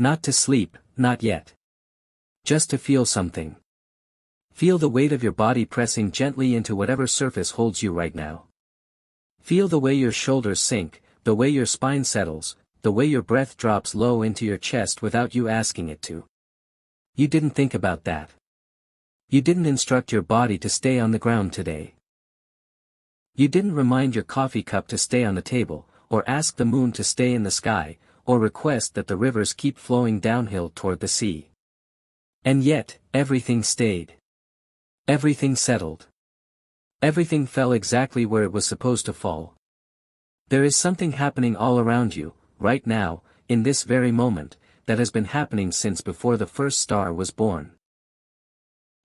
Not to sleep, not yet. Just to feel something. Feel the weight of your body pressing gently into whatever surface holds you right now. Feel the way your shoulders sink, the way your spine settles, the way your breath drops low into your chest without you asking it to. You didn't think about that. You didn't instruct your body to stay on the ground today. You didn't remind your coffee cup to stay on the table, or ask the moon to stay in the sky, or request that the rivers keep flowing downhill toward the sea. And yet, everything stayed. Everything settled. Everything fell exactly where it was supposed to fall. There is something happening all around you, right now, in this very moment, that has been happening since before the first star was born.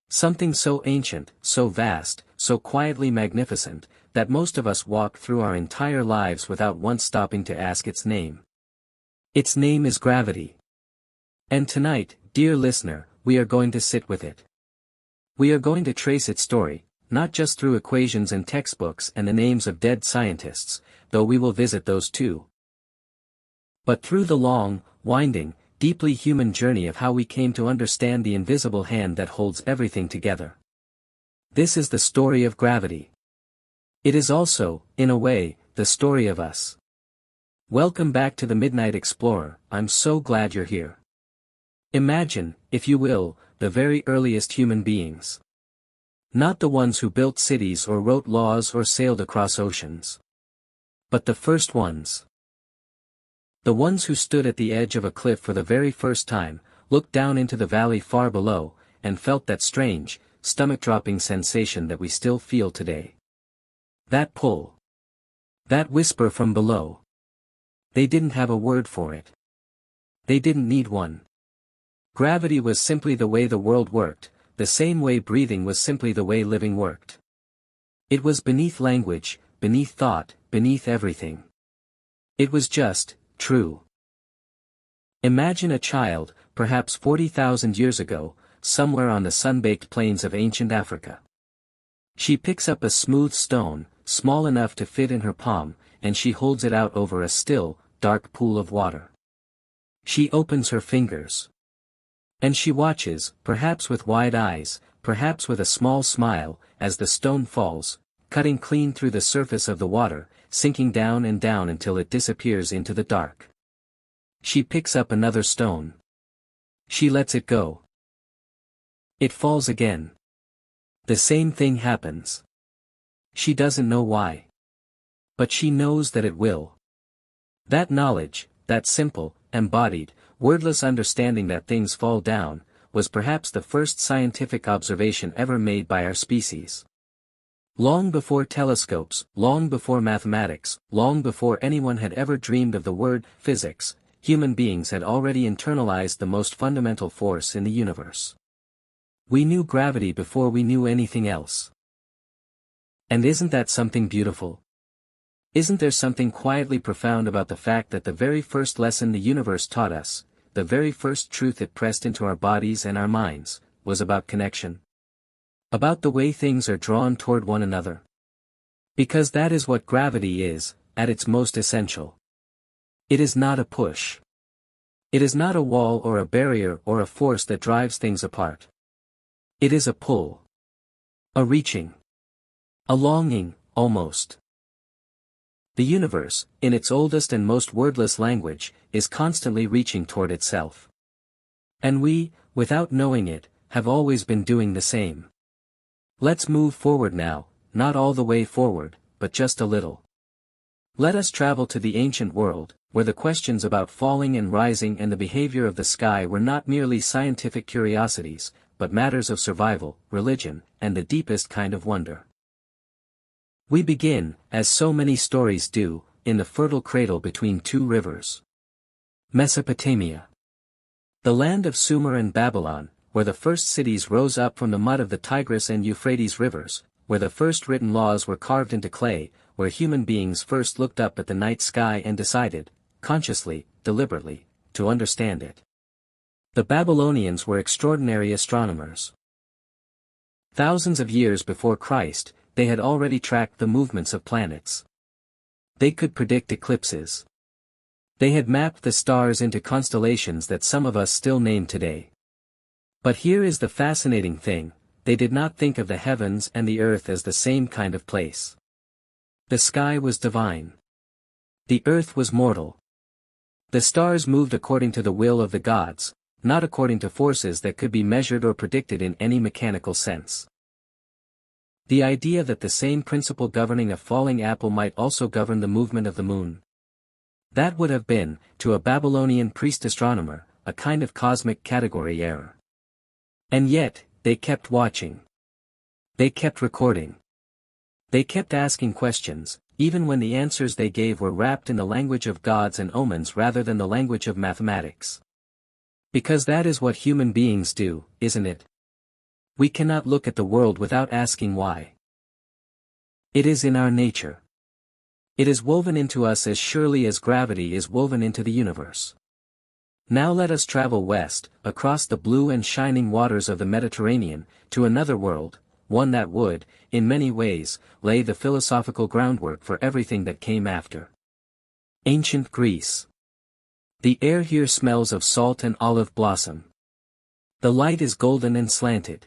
Something so ancient, so vast, so quietly magnificent, that most of us walk through our entire lives without once stopping to ask its name. Its name is gravity. And tonight, dear listener, we are going to sit with it. We are going to trace its story, not just through equations and textbooks and the names of dead scientists, though we will visit those too, but through the long, winding, deeply human journey of how we came to understand the invisible hand that holds everything together. This is the story of gravity. It is also, in a way, the story of us. Welcome back to the Midnight Explorer. I'm so glad you're here. Imagine, if you will, the very earliest human beings. Not the ones who built cities or wrote laws or sailed across oceans. But the first ones. The ones who stood at the edge of a cliff for the very first time, looked down into the valley far below, and felt that strange, stomach-dropping sensation that we still feel today. That pull. That whisper from below. They didn't have a word for it. They didn't need one. Gravity was simply the way the world worked, the same way breathing was simply the way living worked. It was beneath language, beneath thought, beneath everything. It was just, true. Imagine a child, perhaps 40,000 years ago, somewhere on the sun-baked plains of ancient Africa. She picks up a smooth stone, small enough to fit in her palm, and she holds it out over a still, dark pool of water. She opens her fingers. And she watches, perhaps with wide eyes, perhaps with a small smile, as the stone falls, cutting clean through the surface of the water, sinking down and down until it disappears into the dark. She picks up another stone. She lets it go. It falls again. The same thing happens. She doesn't know why. But she knows that it will. That knowledge, that simple, embodied, wordless understanding that things fall down, was perhaps the first scientific observation ever made by our species. Long before telescopes, long before mathematics, long before anyone had ever dreamed of the word physics, human beings had already internalized the most fundamental force in the universe. We knew gravity before we knew anything else. And isn't that something beautiful? Isn't there something quietly profound about the fact that the very first lesson the universe taught us, the very first truth it pressed into our bodies and our minds, was about connection? About the way things are drawn toward one another? Because that is what gravity is, at its most essential. It is not a push. It is not a wall or a barrier or a force that drives things apart. It is a pull. A reaching. A longing, almost. The universe, in its oldest and most wordless language, is constantly reaching toward itself. And we, without knowing it, have always been doing the same. Let's move forward now, not all the way forward, but just a little. Let us travel to the ancient world, where the questions about falling and rising and the behavior of the sky were not merely scientific curiosities, but matters of survival, religion, and the deepest kind of wonder. We begin, as so many stories do, in the fertile cradle between two rivers. Mesopotamia. The land of Sumer and Babylon, where the first cities rose up from the mud of the Tigris and Euphrates rivers, where the first written laws were carved into clay, where human beings first looked up at the night sky and decided, consciously, deliberately, to understand it. The Babylonians were extraordinary astronomers. Thousands of years before Christ, they had already tracked the movements of planets. They could predict eclipses. They had mapped the stars into constellations that some of us still name today. But here is the fascinating thing, they did not think of the heavens and the earth as the same kind of place. The sky was divine. The earth was mortal. The stars moved according to the will of the gods, not according to forces that could be measured or predicted in any mechanical sense. The idea that the same principle governing a falling apple might also govern the movement of the moon. That would have been, to a Babylonian priest astronomer, a kind of cosmic category error. And yet, they kept watching. They kept recording. They kept asking questions, even when the answers they gave were wrapped in the language of gods and omens rather than the language of mathematics. Because that is what human beings do, isn't it? We cannot look at the world without asking why. It is in our nature. It is woven into us as surely as gravity is woven into the universe. Now let us travel west, across the blue and shining waters of the Mediterranean, to another world, one that would, in many ways, lay the philosophical groundwork for everything that came after. Ancient Greece. The air here smells of salt and olive blossom. The light is golden and slanted.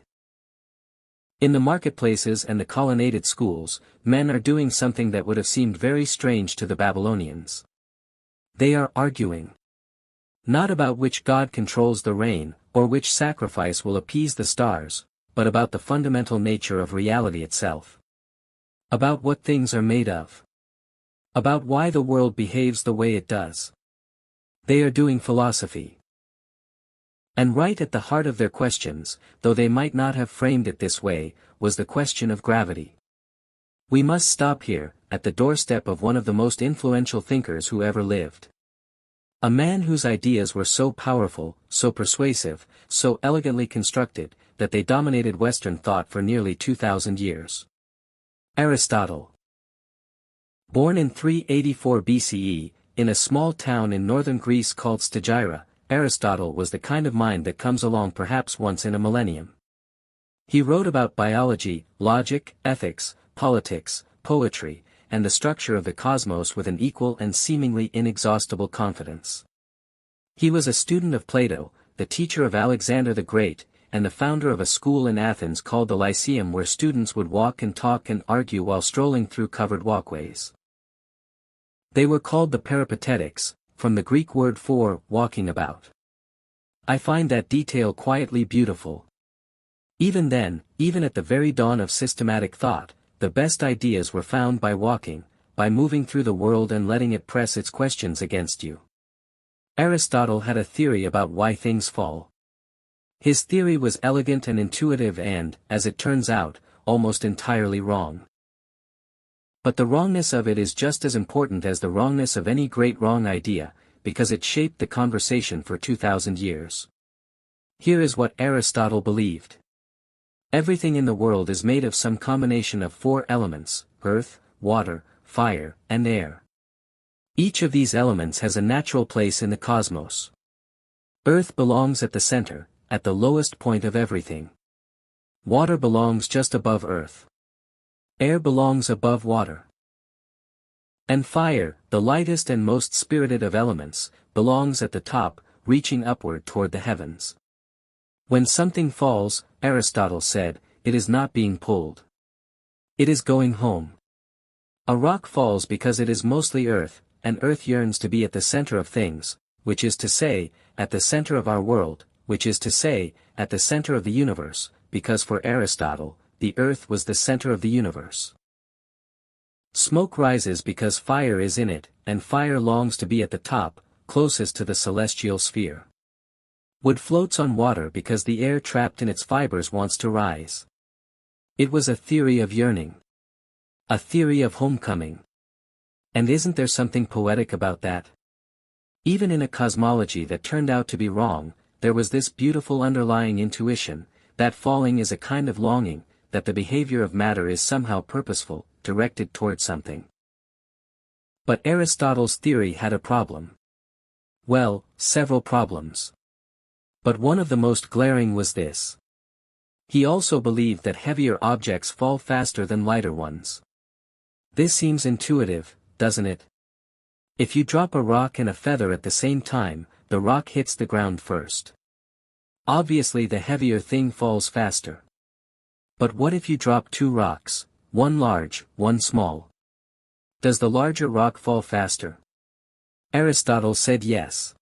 In the marketplaces and the colonnaded schools, men are doing something that would have seemed very strange to the Babylonians. They are arguing. Not about which god controls the rain, or which sacrifice will appease the stars, but about the fundamental nature of reality itself. About what things are made of. About why the world behaves the way it does. They are doing philosophy. And right at the heart of their questions, though they might not have framed it this way, was the question of gravity. We must stop here, at the doorstep of one of the most influential thinkers who ever lived. A man whose ideas were so powerful, so persuasive, so elegantly constructed, that they dominated Western thought for nearly 2,000 years. Aristotle. Born in 384 BCE, in a small town in northern Greece called Stagira, Aristotle was the kind of mind that comes along perhaps once in a millennium. He wrote about biology, logic, ethics, politics, poetry, and the structure of the cosmos with an equal and seemingly inexhaustible confidence. He was a student of Plato, the teacher of Alexander the Great, and the founder of a school in Athens called the Lyceum where students would walk and talk and argue while strolling through covered walkways. They were called the Peripatetics, from the Greek word for walking about. I find that detail quietly beautiful. Even then, even at the very dawn of systematic thought, the best ideas were found by walking, by moving through the world and letting it press its questions against you. Aristotle had a theory about why things fall. His theory was elegant and intuitive and, as it turns out, almost entirely wrong. But the wrongness of it is just as important as the wrongness of any great wrong idea, because it shaped the conversation for 2,000 years. Here is what Aristotle believed. Everything in the world is made of some combination of four elements: earth, water, fire, and air. Each of these elements has a natural place in the cosmos. Earth belongs at the center, at the lowest point of everything. Water belongs just above earth. Air belongs above water. And fire, the lightest and most spirited of elements, belongs at the top, reaching upward toward the heavens. When something falls, Aristotle said, it is not being pulled. It is going home. A rock falls because it is mostly earth, and earth yearns to be at the center of things, which is to say, at the center of our world, which is to say, at the center of the universe, because for Aristotle, the earth was the center of the universe. Smoke rises because fire is in it, and fire longs to be at the top, closest to the celestial sphere. Wood floats on water because the air trapped in its fibers wants to rise. It was a theory of yearning. A theory of homecoming. And isn't there something poetic about that? Even in a cosmology that turned out to be wrong, there was this beautiful underlying intuition, that falling is a kind of longing, that the behavior of matter is somehow purposeful, directed toward something. But Aristotle's theory had a problem. Well, several problems. But one of the most glaring was this. He also believed that heavier objects fall faster than lighter ones. This seems intuitive, doesn't it? If you drop a rock and a feather at the same time, the rock hits the ground first. Obviously the heavier thing falls faster. But what if you drop two rocks, one large, one small? Does the larger rock fall faster? Aristotle said yes.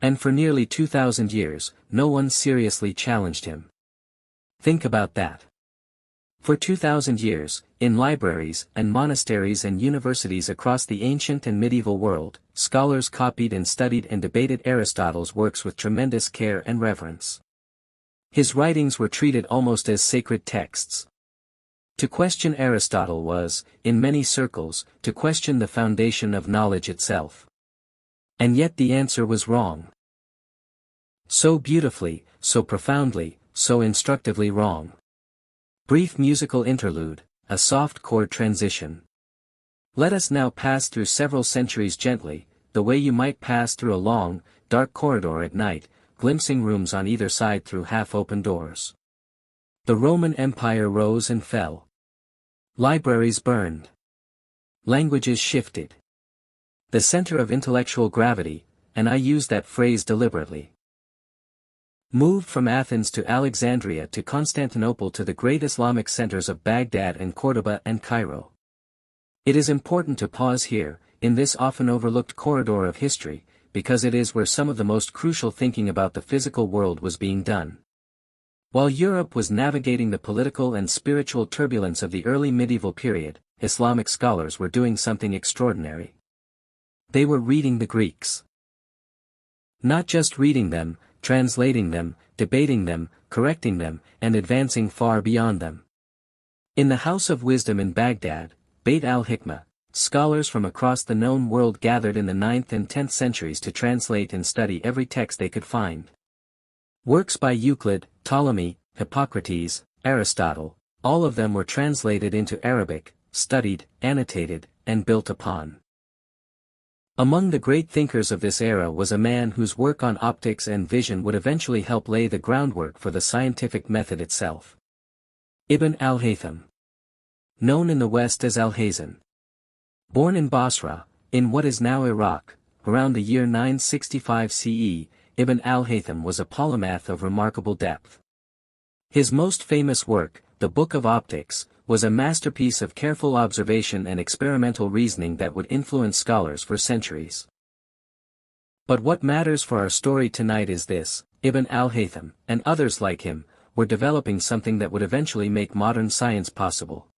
And for nearly 2,000 years, no one seriously challenged him. Think about that. For 2,000 years, in libraries and monasteries and universities across the ancient and medieval world, scholars copied and studied and debated Aristotle's works with tremendous care and reverence. His writings were treated almost as sacred texts. To question Aristotle was, in many circles, to question the foundation of knowledge itself. And yet the answer was wrong. So beautifully, so profoundly, so instructively wrong. Brief musical interlude, a soft chord transition. Let us now pass through several centuries gently, the way you might pass through a long, dark corridor at night, glimpsing rooms on either side through half-open doors. The Roman Empire rose and fell. Libraries burned. Languages shifted. The center of intellectual gravity, and I use that phrase deliberately, moved from Athens to Alexandria to Constantinople to the great Islamic centers of Baghdad and Cordoba and Cairo. It is important to pause here, in this often overlooked corridor of history, because it is where some of the most crucial thinking about the physical world was being done. While Europe was navigating the political and spiritual turbulence of the early medieval period, Islamic scholars were doing something extraordinary. They were reading the Greeks. Not just reading them, translating them, debating them, correcting them, and advancing far beyond them. In the House of Wisdom in Baghdad, Beit al-Hikmah, scholars from across the known world gathered in the 9th and 10th centuries to translate and study every text they could find. Works by Euclid, Ptolemy, Hippocrates, Aristotle, all of them were translated into Arabic, studied, annotated, and built upon. Among the great thinkers of this era was a man whose work on optics and vision would eventually help lay the groundwork for the scientific method itself. Ibn al-Haytham. Known in the West as Al-Hazan. Born in Basra, in what is now Iraq, around the year 965 CE, Ibn al-Haytham was a polymath of remarkable depth. His most famous work, the Book of Optics, was a masterpiece of careful observation and experimental reasoning that would influence scholars for centuries. But what matters for our story tonight is this: Ibn al-Haytham, and others like him, were developing something that would eventually make modern science possible.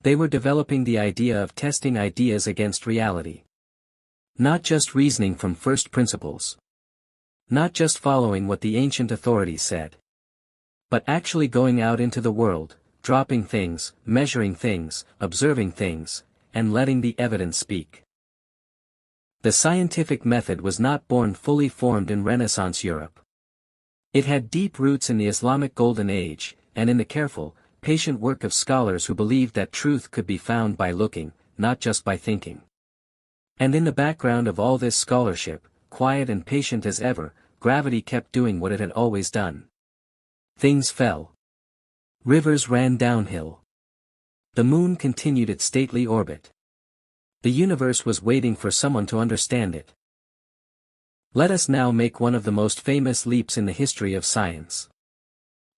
They were developing the idea of testing ideas against reality. Not just reasoning from first principles. Not just following what the ancient authorities said. But actually going out into the world, dropping things, measuring things, observing things, and letting the evidence speak. The scientific method was not born fully formed in Renaissance Europe. It had deep roots in the Islamic Golden Age, and in the careful, patient work of scholars who believed that truth could be found by looking, not just by thinking. And in the background of all this scholarship, quiet and patient as ever, gravity kept doing what it had always done. Things fell. Rivers ran downhill. The moon continued its stately orbit. The universe was waiting for someone to understand it. Let us now make one of the most famous leaps in the history of science.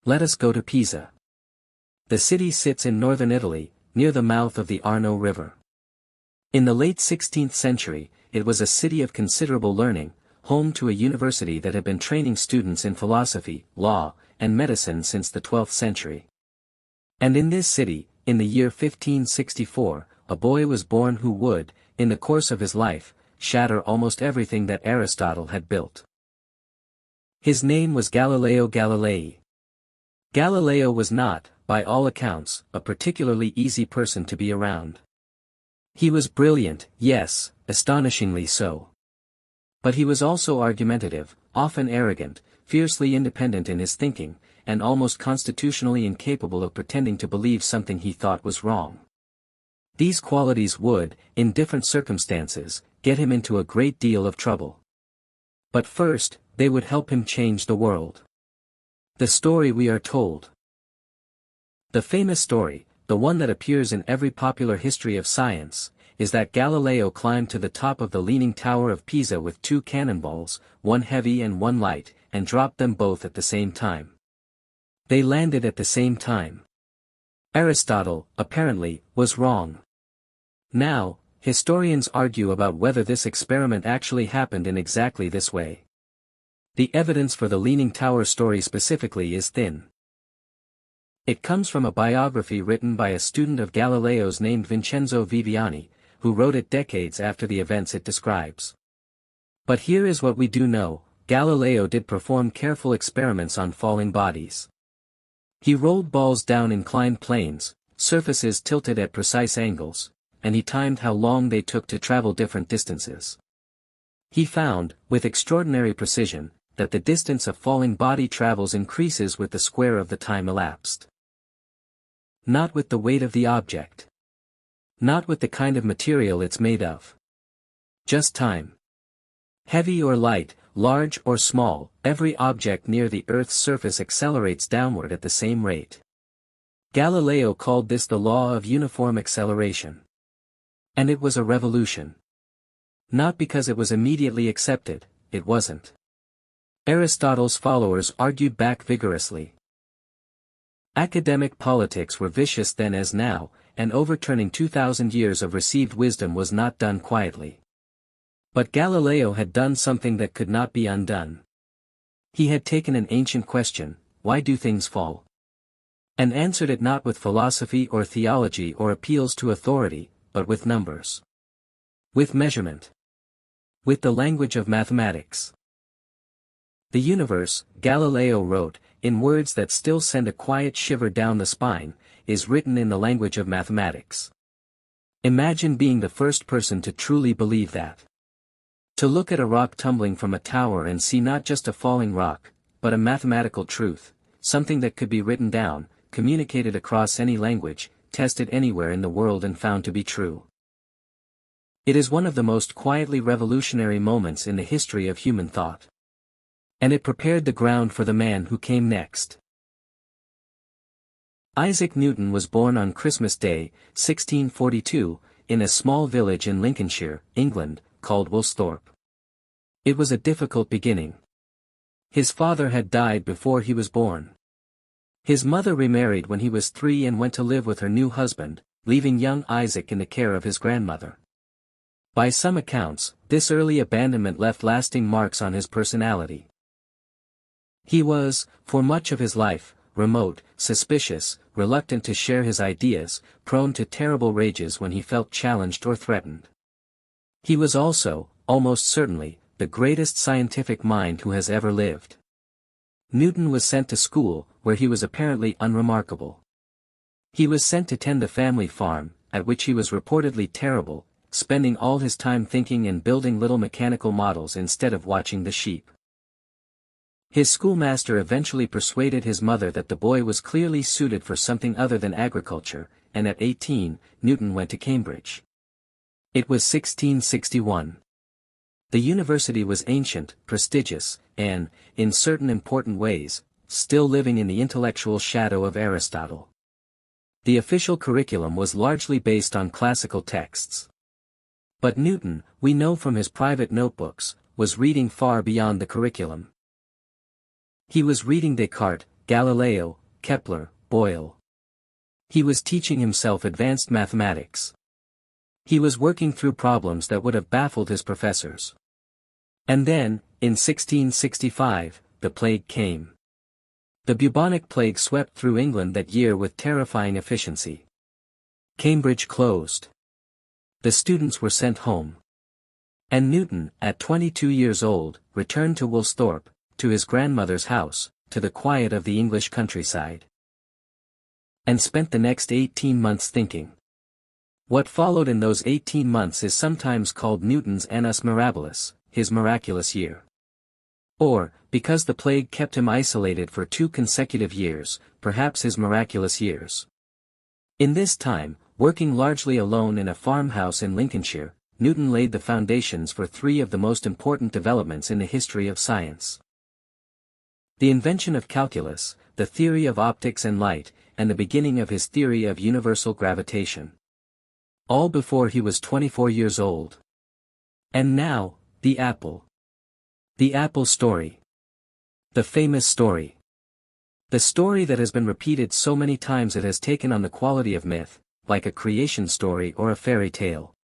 Let us go to Pisa. The city sits in northern Italy, near the mouth of the Arno River. In the late 16th century, it was a city of considerable learning, home to a university that had been training students in philosophy, law, and medicine since the 12th century. And in this city, in the year 1564, a boy was born who would, in the course of his life, shatter almost everything that Aristotle had built. His name was Galileo Galilei. Galileo was not, by all accounts, a particularly easy person to be around. He was brilliant, yes, astonishingly so. But he was also argumentative, often arrogant, fiercely independent in his thinking, and almost constitutionally incapable of pretending to believe something he thought was wrong. These qualities would, in different circumstances, get him into a great deal of trouble. But first, they would help him change the world. The story we are told. The famous story, the one that appears in every popular history of science, is that Galileo climbed to the top of the Leaning Tower of Pisa with two cannonballs, one heavy and one light, and dropped them both at the same time. They landed at the same time. Aristotle, apparently, was wrong. Now, historians argue about whether this experiment actually happened in exactly this way. The evidence for the Leaning Tower story specifically is thin. It comes from a biography written by a student of Galileo's named Vincenzo Viviani, who wrote it decades after the events it describes. But here is what we do know: Galileo did perform careful experiments on falling bodies. He rolled balls down inclined planes, surfaces tilted at precise angles, and he timed how long they took to travel different distances. He found, with extraordinary precision, that the distance a falling body travels increases with the square of the time elapsed. Not with the weight of the object. Not with the kind of material it's made of. Just time. Heavy or light, large or small, every object near the Earth's surface accelerates downward at the same rate. Galileo called this the law of uniform acceleration. And it was a revolution. Not because it was immediately accepted, it wasn't. Aristotle's followers argued back vigorously. Academic politics were vicious then as now, and overturning 2,000 years of received wisdom was not done quietly. But Galileo had done something that could not be undone. He had taken an ancient question, why do things fall? And answered it not with philosophy or theology or appeals to authority, but with numbers. With measurement. With the language of mathematics. The universe, Galileo wrote, in words that still send a quiet shiver down the spine, is written in the language of mathematics. Imagine being the first person to truly believe that. To look at a rock tumbling from a tower and see not just a falling rock, but a mathematical truth, something that could be written down, communicated across any language, tested anywhere in the world and found to be true. It is one of the most quietly revolutionary moments in the history of human thought. And it prepared the ground for the man who came next. Isaac Newton was born on Christmas Day, 1642, in a small village in Lincolnshire, England, called Woolsthorpe. It was a difficult beginning. His father had died before he was born. His mother remarried when he was 3 and went to live with her new husband, leaving young Isaac in the care of his grandmother. By some accounts, this early abandonment left lasting marks on his personality. He was, for much of his life, remote, suspicious, reluctant to share his ideas, prone to terrible rages when he felt challenged or threatened. He was also, almost certainly, the greatest scientific mind who has ever lived. Newton was sent to school, where he was apparently unremarkable. He was sent to tend the family farm, at which he was reportedly terrible, spending all his time thinking and building little mechanical models instead of watching the sheep. His schoolmaster eventually persuaded his mother that the boy was clearly suited for something other than agriculture, and at 18, Newton went to Cambridge. It was 1661. The university was ancient, prestigious, and, in certain important ways, still living in the intellectual shadow of Aristotle. The official curriculum was largely based on classical texts. But Newton, we know from his private notebooks, was reading far beyond the curriculum. He was reading Descartes, Galileo, Kepler, Boyle. He was teaching himself advanced mathematics. He was working through problems that would have baffled his professors. And then, in 1665, the plague came. The bubonic plague swept through England that year with terrifying efficiency. Cambridge closed. The students were sent home. And Newton, at 22 years old, returned to Woolsthorpe, to his grandmother's house, to the quiet of the English countryside. And spent the next 18 months thinking. What followed in those 18 months is sometimes called Newton's annus mirabilis, his miraculous year. Or, because the plague kept him isolated for 2 consecutive years, perhaps his miraculous years. In this time, working largely alone in a farmhouse in Lincolnshire, Newton laid the foundations for 3 of the most important developments in the history of science. The invention of calculus, the theory of optics and light, and the beginning of his theory of universal gravitation. All before he was 24 years old. And now, the apple. The apple story. The famous story. The story that has been repeated so many times it has taken on the quality of myth, like a creation story or a fairy tale.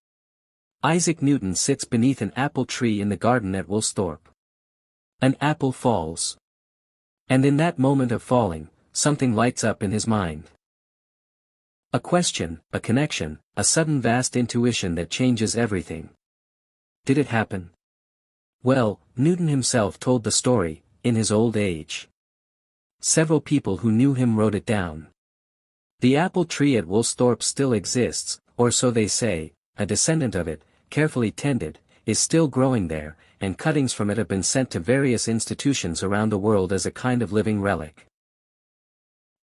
Isaac Newton sits beneath an apple tree in the garden at Woolsthorpe. An apple falls. And in that moment of falling, something lights up in his mind. A question, a connection, a sudden vast intuition that changes everything. Did it happen? Well, Newton himself told the story, in his old age. Several people who knew him wrote it down. The apple tree at Woolsthorpe still exists, or so they say. A descendant of it, carefully tended, is still growing there, and cuttings from it have been sent to various institutions around the world as a kind of living relic.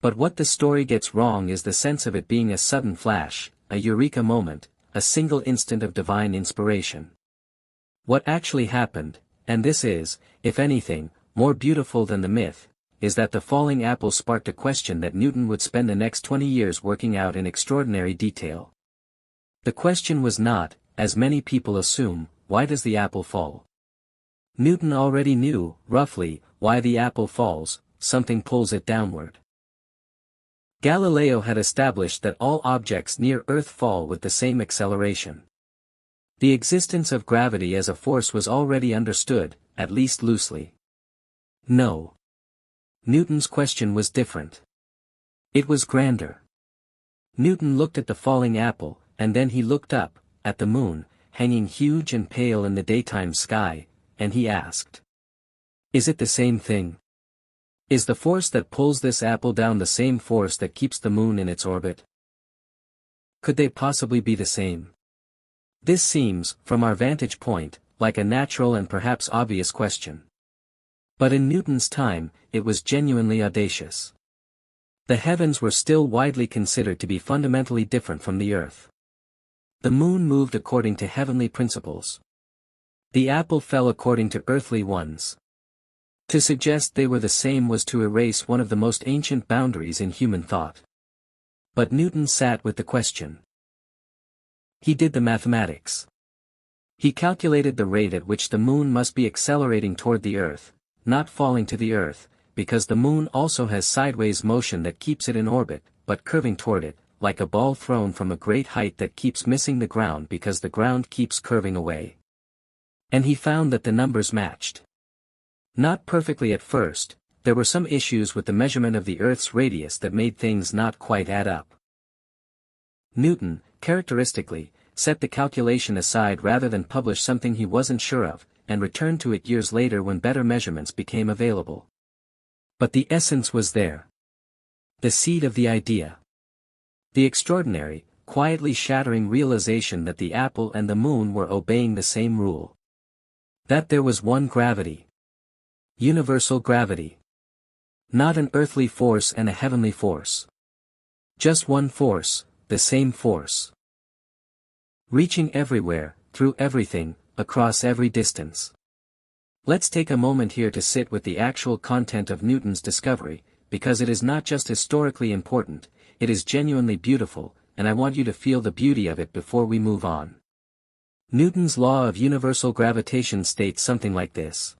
But what the story gets wrong is the sense of it being a sudden flash, a eureka moment, a single instant of divine inspiration. What actually happened, and this is, if anything, more beautiful than the myth, is that the falling apple sparked a question that Newton would spend the next 20 years working out in extraordinary detail. The question was not, as many people assume, why does the apple fall? Newton already knew, roughly, why the apple falls, something pulls it downward. Galileo had established that all objects near Earth fall with the same acceleration. The existence of gravity as a force was already understood, at least loosely. No. Newton's question was different. It was grander. Newton looked at the falling apple, and then he looked up, at the moon, hanging huge and pale in the daytime sky, and he asked. Is it the same thing? Is the force that pulls this apple down the same force that keeps the moon in its orbit? Could they possibly be the same? This seems, from our vantage point, like a natural and perhaps obvious question. But in Newton's time, it was genuinely audacious. The heavens were still widely considered to be fundamentally different from the earth. The moon moved according to heavenly principles. The apple fell according to earthly ones. To suggest they were the same was to erase one of the most ancient boundaries in human thought. But Newton sat with the question. He did the mathematics. He calculated the rate at which the moon must be accelerating toward the earth, not falling to the earth, because the moon also has sideways motion that keeps it in orbit, but curving toward it, like a ball thrown from a great height that keeps missing the ground because the ground keeps curving away. And he found that the numbers matched. Not perfectly at first, there were some issues with the measurement of the Earth's radius that made things not quite add up. Newton, characteristically, set the calculation aside rather than publish something he wasn't sure of, and returned to it years later when better measurements became available. But the essence was there. The seed of the idea. The extraordinary, quietly shattering realization that the apple and the moon were obeying the same rule. That there was one gravity. Universal gravity. Not an earthly force and a heavenly force. Just one force, the same force. Reaching everywhere, through everything, across every distance. Let's take a moment here to sit with the actual content of Newton's discovery, because it is not just historically important, it is genuinely beautiful, and I want you to feel the beauty of it before we move on. Newton's law of universal gravitation states something like this.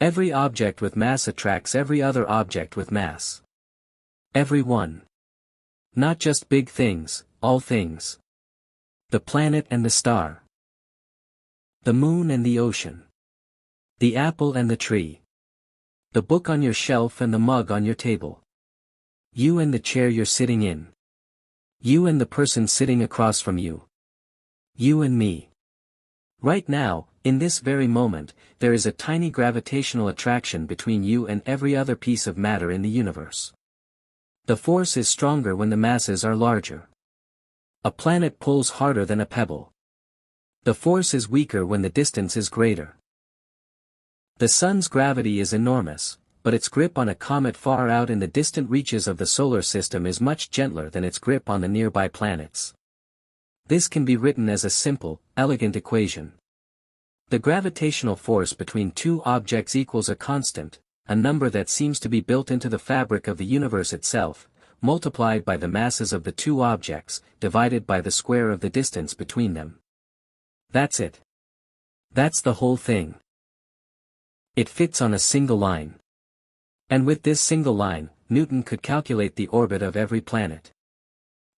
Every object with mass attracts every other object with mass. Every one. Not just big things, all things. The planet and the star. The moon and the ocean. The apple and the tree. The book on your shelf and the mug on your table. You and the chair you're sitting in. You and the person sitting across from you. You and me. Right now, in this very moment, there is a tiny gravitational attraction between you and every other piece of matter in the universe. The force is stronger when the masses are larger. A planet pulls harder than a pebble. The force is weaker when the distance is greater. The sun's gravity is enormous, but its grip on a comet far out in the distant reaches of the solar system is much gentler than its grip on the nearby planets. This can be written as a simple, elegant equation. The gravitational force between two objects equals a constant, a number that seems to be built into the fabric of the universe itself, multiplied by the masses of the two objects, divided by the square of the distance between them. That's it. That's the whole thing. It fits on a single line. And with this single line, Newton could calculate the orbit of every planet.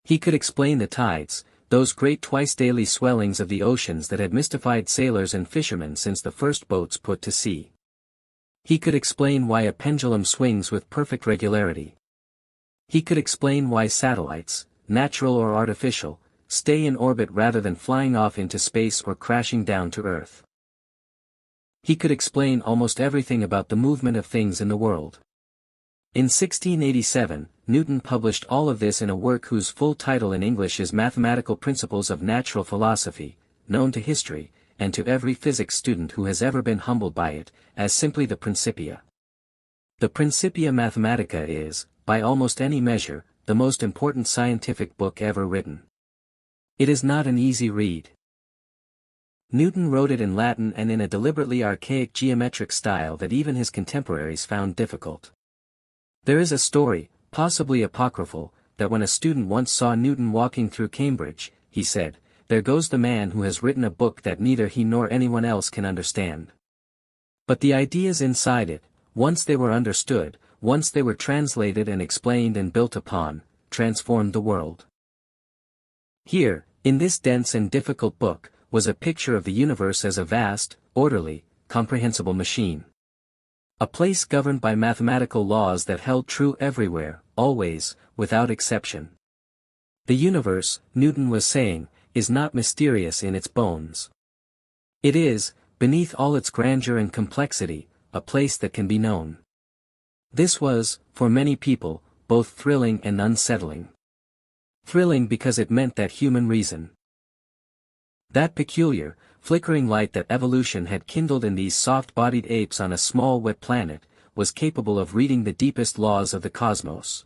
He could explain the tides, those great twice-daily swellings of the oceans that had mystified sailors and fishermen since the first boats put to sea. He could explain why a pendulum swings with perfect regularity. He could explain why satellites, natural or artificial, stay in orbit rather than flying off into space or crashing down to Earth. He could explain almost everything about the movement of things in the world. In 1687, Newton published all of this in a work whose full title in English is Mathematical Principles of Natural Philosophy, known to history, and to every physics student who has ever been humbled by it, as simply the Principia. The Principia Mathematica is, by almost any measure, the most important scientific book ever written. It is not an easy read. Newton wrote it in Latin and in a deliberately archaic geometric style that even his contemporaries found difficult. There is a story, possibly apocryphal, that when a student once saw Newton walking through Cambridge, he said, "There goes the man who has written a book that neither he nor anyone else can understand." But the ideas inside it, once they were understood, once they were translated and explained and built upon, transformed the world. Here, in this dense and difficult book, was a picture of the universe as a vast, orderly, comprehensible machine. A place governed by mathematical laws that held true everywhere, always, without exception. The universe, Newton was saying, is not mysterious in its bones. It is, beneath all its grandeur and complexity, a place that can be known. This was, for many people, both thrilling and unsettling. Thrilling because it meant that human reason, that peculiar, flickering light that evolution had kindled in these soft-bodied apes on a small wet planet, was capable of reading the deepest laws of the cosmos.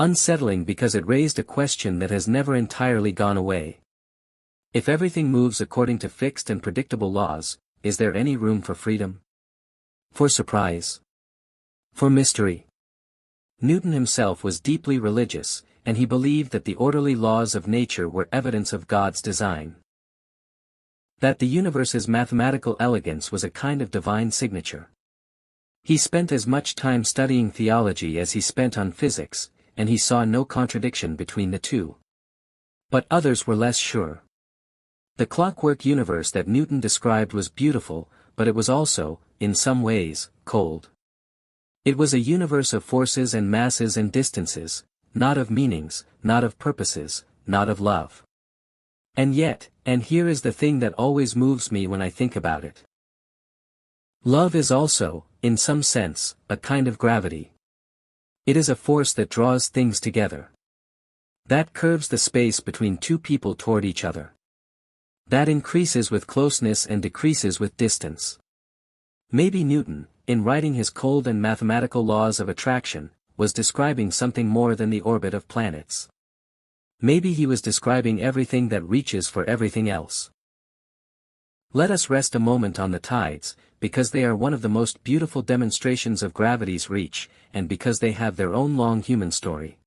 Unsettling because it raised a question that has never entirely gone away. If everything moves according to fixed and predictable laws, is there any room for freedom? For surprise? For mystery? Newton himself was deeply religious, and he believed that the orderly laws of nature were evidence of God's design. That the universe's mathematical elegance was a kind of divine signature. He spent as much time studying theology as he spent on physics, and he saw no contradiction between the two. But others were less sure. The clockwork universe that Newton described was beautiful, but it was also, in some ways, cold. It was a universe of forces and masses and distances, not of meanings, not of purposes, not of love. And yet, and here is the thing that always moves me when I think about it. Love is also, in some sense, a kind of gravity. It is a force that draws things together. That curves the space between two people toward each other. That increases with closeness and decreases with distance. Maybe Newton, in writing his cold and mathematical laws of attraction, was describing something more than the orbit of planets. Maybe he was describing everything that reaches for everything else. Let us rest a moment on the tides, because they are one of the most beautiful demonstrations of gravity's reach, and because they have their own long human story.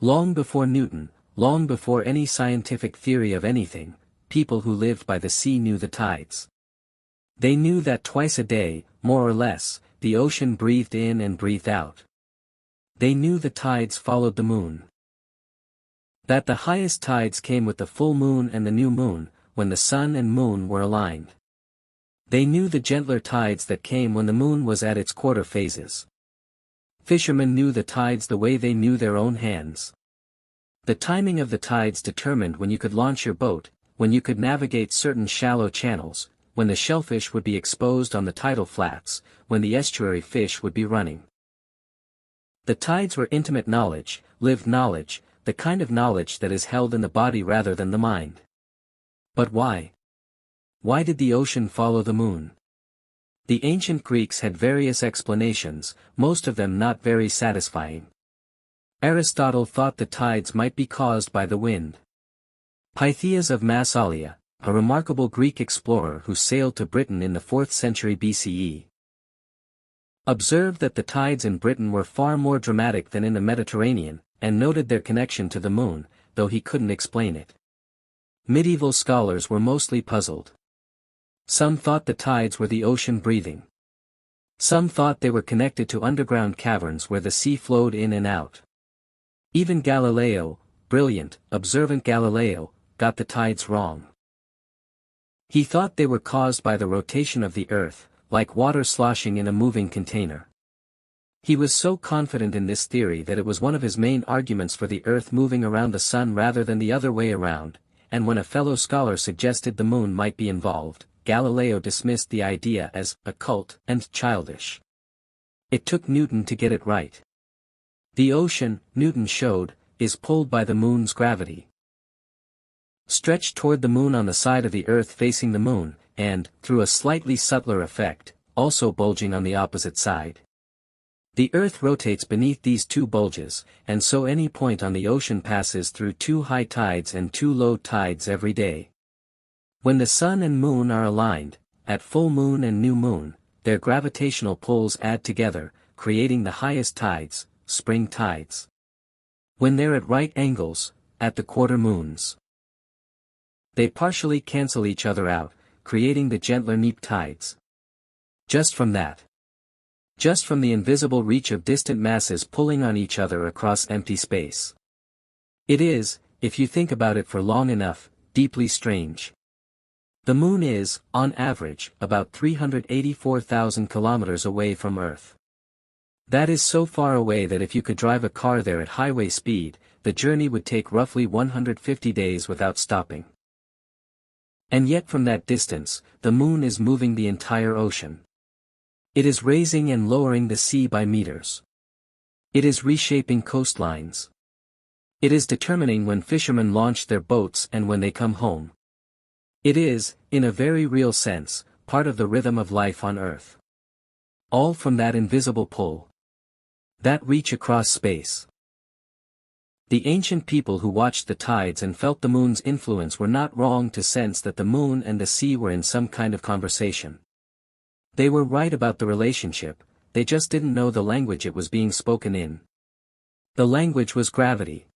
Long before Newton, long before any scientific theory of anything, people who lived by the sea knew the tides. They knew that twice a day, more or less, the ocean breathed in and breathed out. They knew the tides followed the moon. That the highest tides came with the full moon and the new moon, when the sun and moon were aligned. They knew the gentler tides that came when the moon was at its quarter phases. Fishermen knew the tides the way they knew their own hands. The timing of the tides determined when you could launch your boat, when you could navigate certain shallow channels, when the shellfish would be exposed on the tidal flats, when the estuary fish would be running. The tides were intimate knowledge, lived knowledge, the kind of knowledge that is held in the body rather than the mind. But why? Why did the ocean follow the moon? The ancient Greeks had various explanations, most of them not very satisfying. Aristotle thought the tides might be caused by the wind. Pytheas of Massalia, a remarkable Greek explorer who sailed to Britain in the 4th century BCE, observed that the tides in Britain were far more dramatic than in the Mediterranean, and noted their connection to the moon, though he couldn't explain it. Medieval scholars were mostly puzzled. Some thought the tides were the ocean breathing. Some thought they were connected to underground caverns where the sea flowed in and out. Even Galileo, brilliant, observant Galileo, got the tides wrong. He thought they were caused by the rotation of the earth, like water sloshing in a moving container. He was so confident in this theory that it was one of his main arguments for the earth moving around the sun rather than the other way around, and when a fellow scholar suggested the moon might be involved, Galileo dismissed the idea as occult and childish. It took Newton to get it right. The ocean, Newton showed, is pulled by the moon's gravity. Stretched toward the moon on the side of the earth facing the moon, and, through a slightly subtler effect, also bulging on the opposite side. The earth rotates beneath these two bulges, and so any point on the ocean passes through 2 high tides and 2 low tides every day. When the sun and moon are aligned, at full moon and new moon, their gravitational pulls add together, creating the highest tides, spring tides. When they're at right angles, at the quarter moons, they partially cancel each other out, creating the gentler neap tides. Just from that. Just from the invisible reach of distant masses pulling on each other across empty space. It is, if you think about it for long enough, deeply strange. The moon is, on average, about 384,000 kilometers away from Earth. That is so far away that if you could drive a car there at highway speed, the journey would take roughly 150 days without stopping. And yet from that distance, the moon is moving the entire ocean. It is raising and lowering the sea by meters. It is reshaping coastlines. It is determining when fishermen launch their boats and when they come home. It is, in a very real sense, part of the rhythm of life on Earth. All from that invisible pull. That reach across space. The ancient people who watched the tides and felt the moon's influence were not wrong to sense that the moon and the sea were in some kind of conversation. They were right about the relationship, they just didn't know the language it was being spoken in. The language was gravity.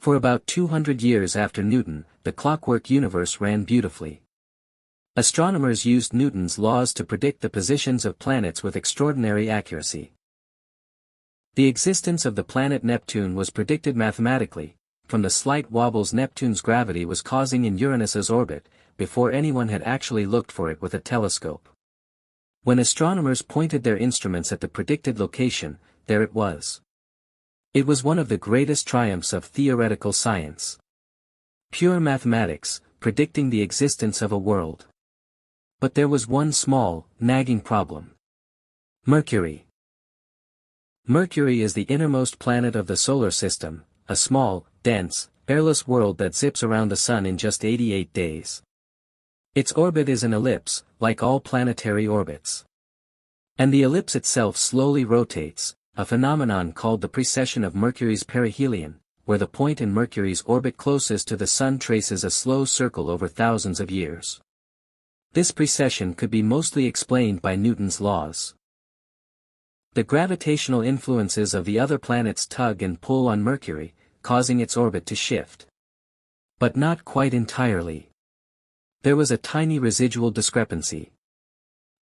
For about 200 years after Newton, the clockwork universe ran beautifully. Astronomers used Newton's laws to predict the positions of planets with extraordinary accuracy. The existence of the planet Neptune was predicted mathematically, from the slight wobbles Neptune's gravity was causing in Uranus's orbit, before anyone had actually looked for it with a telescope. When astronomers pointed their instruments at the predicted location, there it was. It was one of the greatest triumphs of theoretical science. Pure mathematics, predicting the existence of a world. But there was one small, nagging problem. Mercury. Mercury is the innermost planet of the solar system, a small, dense, airless world that zips around the sun in just 88 days. Its orbit is an ellipse, like all planetary orbits. And the ellipse itself slowly rotates, a phenomenon called the precession of Mercury's perihelion, where the point in Mercury's orbit closest to the Sun traces a slow circle over thousands of years. This precession could be mostly explained by Newton's laws. The gravitational influences of the other planets tug and pull on Mercury, causing its orbit to shift. But not quite entirely. There was a tiny residual discrepancy.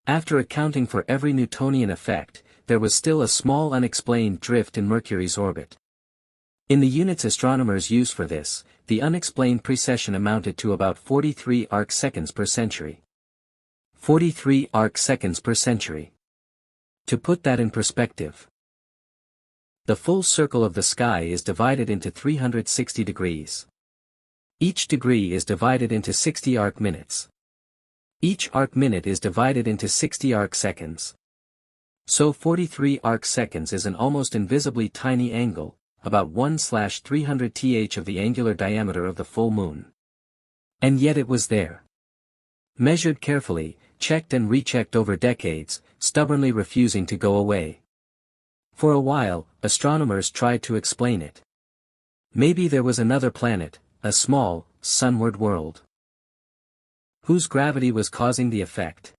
After accounting for every Newtonian effect, there was still a small unexplained drift in Mercury's orbit. In the units astronomers use for this, the unexplained precession amounted to about 43 arc-seconds per century. 43 arc-seconds per century. To put that in perspective, the full circle of the sky is divided into 360 degrees. Each degree is divided into 60 arc-minutes. Each arc-minute is divided into 60 arc-seconds. So 43 arc-seconds is an almost invisibly tiny angle, about 1/300th of the angular diameter of the full moon. And yet it was there. Measured carefully, checked and rechecked over decades, stubbornly refusing to go away. For a while, astronomers tried to explain it. Maybe there was another planet, a small, sunward world, whose gravity was causing the effect.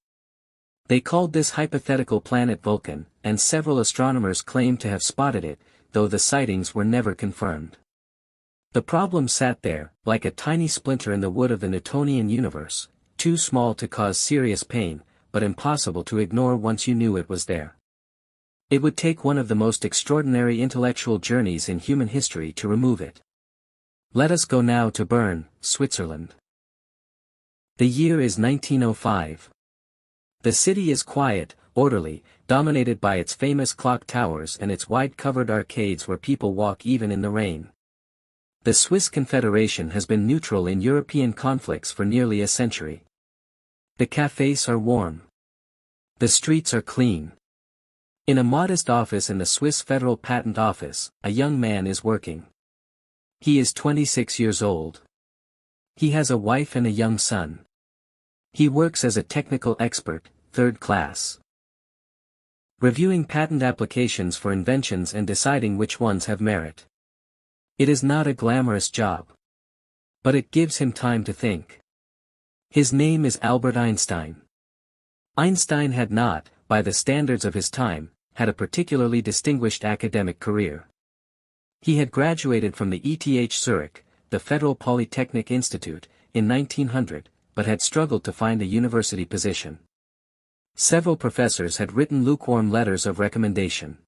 They called this hypothetical planet Vulcan, and several astronomers claim to have spotted it, though the sightings were never confirmed. The problem sat there, like a tiny splinter in the wood of the Newtonian universe, too small to cause serious pain, but impossible to ignore once you knew it was there. It would take one of the most extraordinary intellectual journeys in human history to remove it. Let us go now to Bern, Switzerland. The year is 1905. The city is quiet, orderly, dominated by its famous clock towers and its wide-covered arcades where people walk even in the rain. The Swiss Confederation has been neutral in European conflicts for nearly a century. The cafés are warm. The streets are clean. In a modest office in the Swiss Federal Patent Office, a young man is working. He is 26 years old. He has a wife and a young son. He works as a technical expert, third class. Reviewing patent applications for inventions and deciding which ones have merit. It is not a glamorous job. But it gives him time to think. His name is Albert Einstein. Einstein had not, by the standards of his time, had a particularly distinguished academic career. He had graduated from the ETH Zurich, the Federal Polytechnic Institute, in 1900, but had struggled to find a university position. Several professors had written lukewarm letters of recommendation.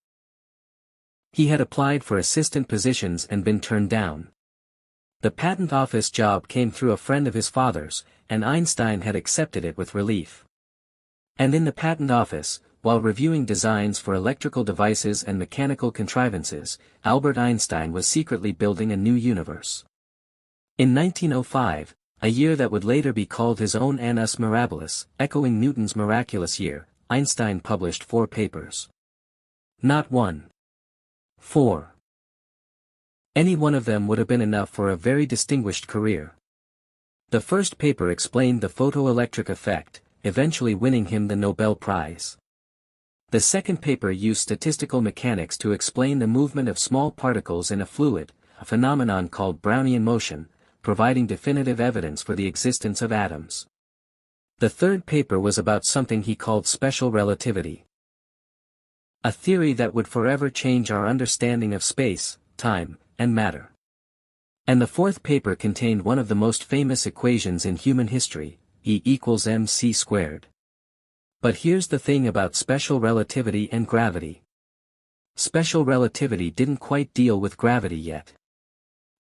He had applied for assistant positions and been turned down. The patent office job came through a friend of his father's, and Einstein had accepted it with relief. And in the patent office, while reviewing designs for electrical devices and mechanical contrivances, Albert Einstein was secretly building a new universe. In 1905, a year that would later be called his own Annus Mirabilis, echoing Newton's miraculous year, Einstein published 4 papers. Not 1. 4. Any one of them would have been enough for a very distinguished career. The first paper explained the photoelectric effect, eventually winning him the Nobel Prize. The second paper used statistical mechanics to explain the movement of small particles in a fluid, a phenomenon called Brownian motion, providing definitive evidence for the existence of atoms. The third paper was about something he called special relativity. A theory that would forever change our understanding of space, time, and matter. And the fourth paper contained one of the most famous equations in human history, E equals mc squared. But here's the thing about special relativity and gravity. Special relativity didn't quite deal with gravity yet.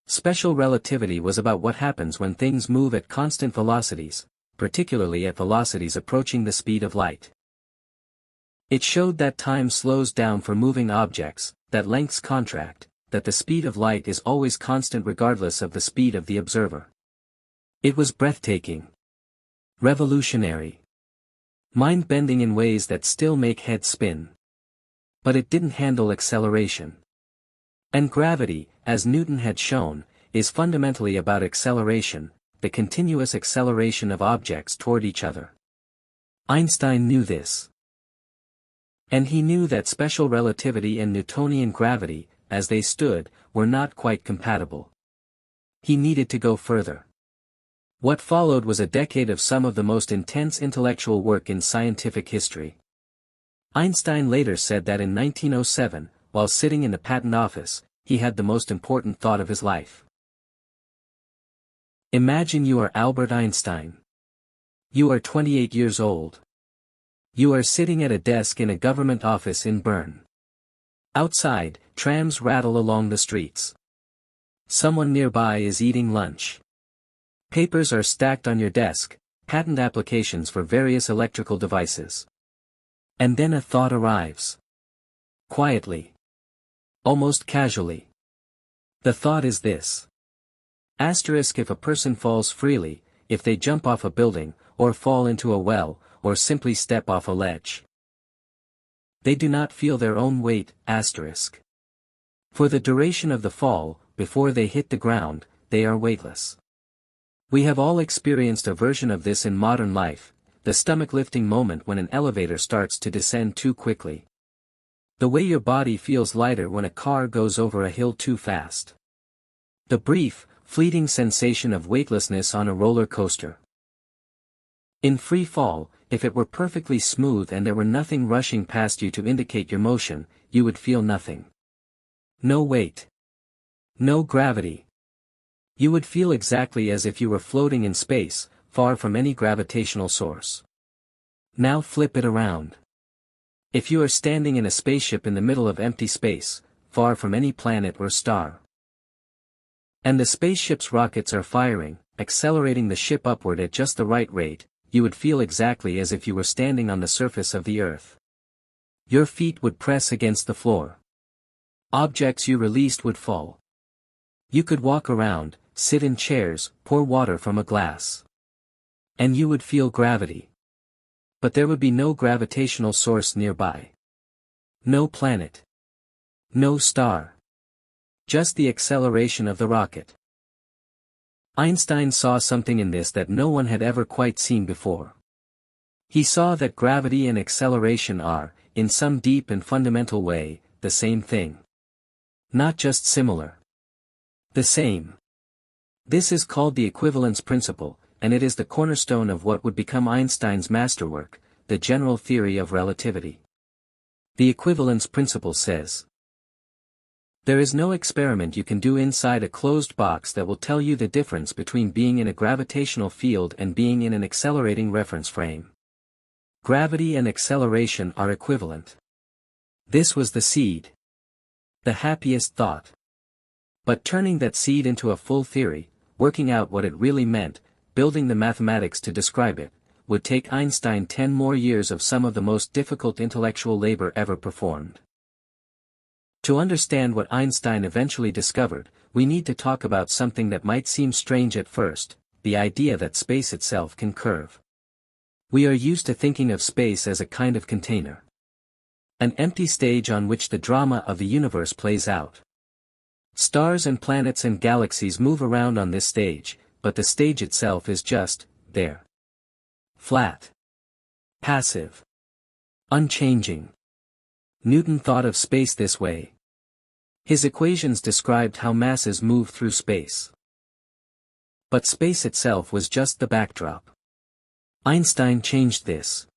Special relativity was about what happens when things move at constant velocities, particularly at velocities approaching the speed of light. It showed that time slows down for moving objects, that lengths contract, that the speed of light is always constant regardless of the speed of the observer. It was breathtaking. Revolutionary. Mind-bending in ways that still make heads spin. But it didn't handle acceleration. And gravity, as Newton had shown, is fundamentally about acceleration, the continuous acceleration of objects toward each other. Einstein knew this. And he knew that special relativity and Newtonian gravity, as they stood, were not quite compatible. He needed to go further. What followed was a decade of some of the most intense intellectual work in scientific history. Einstein later said that in 1907, while sitting in the patent office, he had the most important thought of his life. Imagine you are Albert Einstein. You are 28 years old. You are sitting at a desk in a government office in Bern. Outside, trams rattle along the streets. Someone nearby is eating lunch. Papers are stacked on your desk, patent applications for various electrical devices. And then a thought arrives. Quietly. Almost casually. The thought is this. Asterisk if a person falls freely, if they jump off a building, or fall into a well, or simply step off a ledge. They do not feel their own weight, asterisk. For the duration of the fall, before they hit the ground, they are weightless. We have all experienced a version of this in modern life, the stomach-lifting moment when an elevator starts to descend too quickly. The way your body feels lighter when a car goes over a hill too fast. The brief, fleeting sensation of weightlessness on a roller coaster. In free fall, if it were perfectly smooth and there were nothing rushing past you to indicate your motion, you would feel nothing. No weight. No gravity. You would feel exactly as if you were floating in space, far from any gravitational source. Now flip it around. If you are standing in a spaceship in the middle of empty space, far from any planet or star, and the spaceship's rockets are firing, accelerating the ship upward at just the right rate, you would feel exactly as if you were standing on the surface of the Earth. Your feet would press against the floor. Objects you released would fall. You could walk around, sit in chairs, pour water from a glass. And you would feel gravity. But there would be no gravitational source nearby. No planet. No star. Just the acceleration of the rocket. Einstein saw something in this that no one had ever quite seen before. He saw that gravity and acceleration are, in some deep and fundamental way, the same thing. Not just similar. The same. This is called the equivalence principle, and it is the cornerstone of what would become Einstein's masterwork, the general theory of relativity. The equivalence principle says, there is no experiment you can do inside a closed box that will tell you the difference between being in a gravitational field and being in an accelerating reference frame. Gravity and acceleration are equivalent. This was the seed. The happiest thought. But turning that seed into a full theory, working out what it really meant, building the mathematics to describe it, would take Einstein 10 more years of some of the most difficult intellectual labor ever performed. To understand what Einstein eventually discovered, we need to talk about something that might seem strange at first, the idea that space itself can curve. We are used to thinking of space as a kind of container. An empty stage on which the drama of the universe plays out. Stars and planets and galaxies move around on this stage, but the stage itself is just, there. Flat. Passive. Unchanging. Newton thought of space this way. His equations described how masses move through space. But space itself was just the backdrop. Einstein changed this.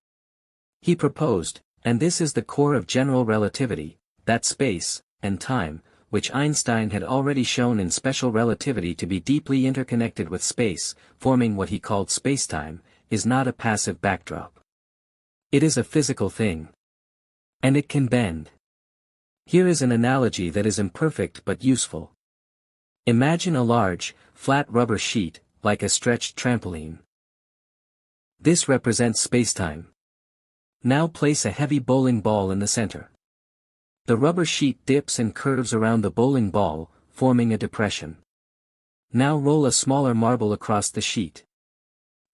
He proposed, and this is the core of general relativity, that space, and time, which Einstein had already shown in special relativity to be deeply interconnected with space, forming what he called spacetime, is not a passive backdrop. It is a physical thing. And it can bend. Here is an analogy that is imperfect but useful. Imagine a large, flat rubber sheet, like a stretched trampoline. This represents spacetime. Now place a heavy bowling ball in the center. The rubber sheet dips and curves around the bowling ball, forming a depression. Now roll a smaller marble across the sheet.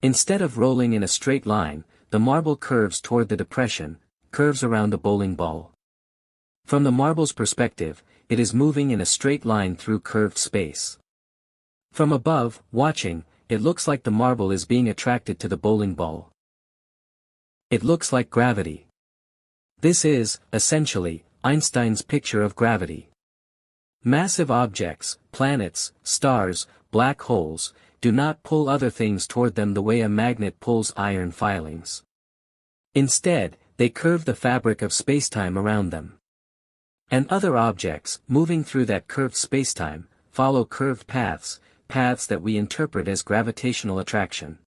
Instead of rolling in a straight line, the marble curves toward the depression, curves around the bowling ball. From the marble's perspective, it is moving in a straight line through curved space. From above, watching, it looks like the marble is being attracted to the bowling ball. It looks like gravity. This is, essentially, Einstein's picture of gravity. Massive objects, planets, stars, black holes, do not pull other things toward them the way a magnet pulls iron filings. Instead, they curve the fabric of spacetime around them. And other objects, moving through that curved spacetime, follow curved paths, paths that we interpret as gravitational attraction.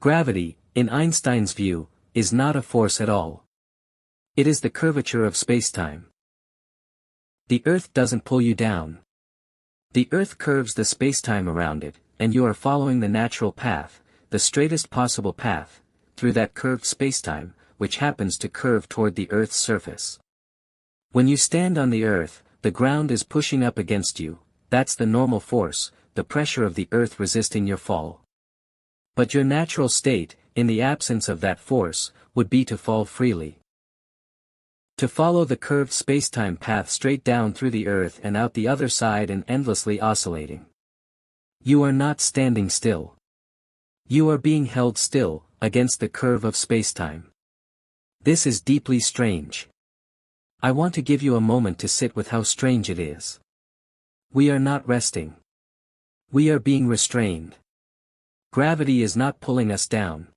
Gravity, in Einstein's view, is not a force at all. It is the curvature of spacetime. The Earth doesn't pull you down. The Earth curves the spacetime around it, and you are following the natural path, the straightest possible path, through that curved spacetime, which happens to curve toward the Earth's surface. When you stand on the Earth, the ground is pushing up against you, that's the normal force, the pressure of the Earth resisting your fall. But your natural state, in the absence of that force, would be to fall freely. To follow the curved spacetime path straight down through the Earth and out the other side and endlessly oscillating. You are not standing still. You are being held still, against the curve of spacetime. This is deeply strange. I want to give you a moment to sit with how strange it is. We are not resting. We are being restrained. Gravity is not pulling us down.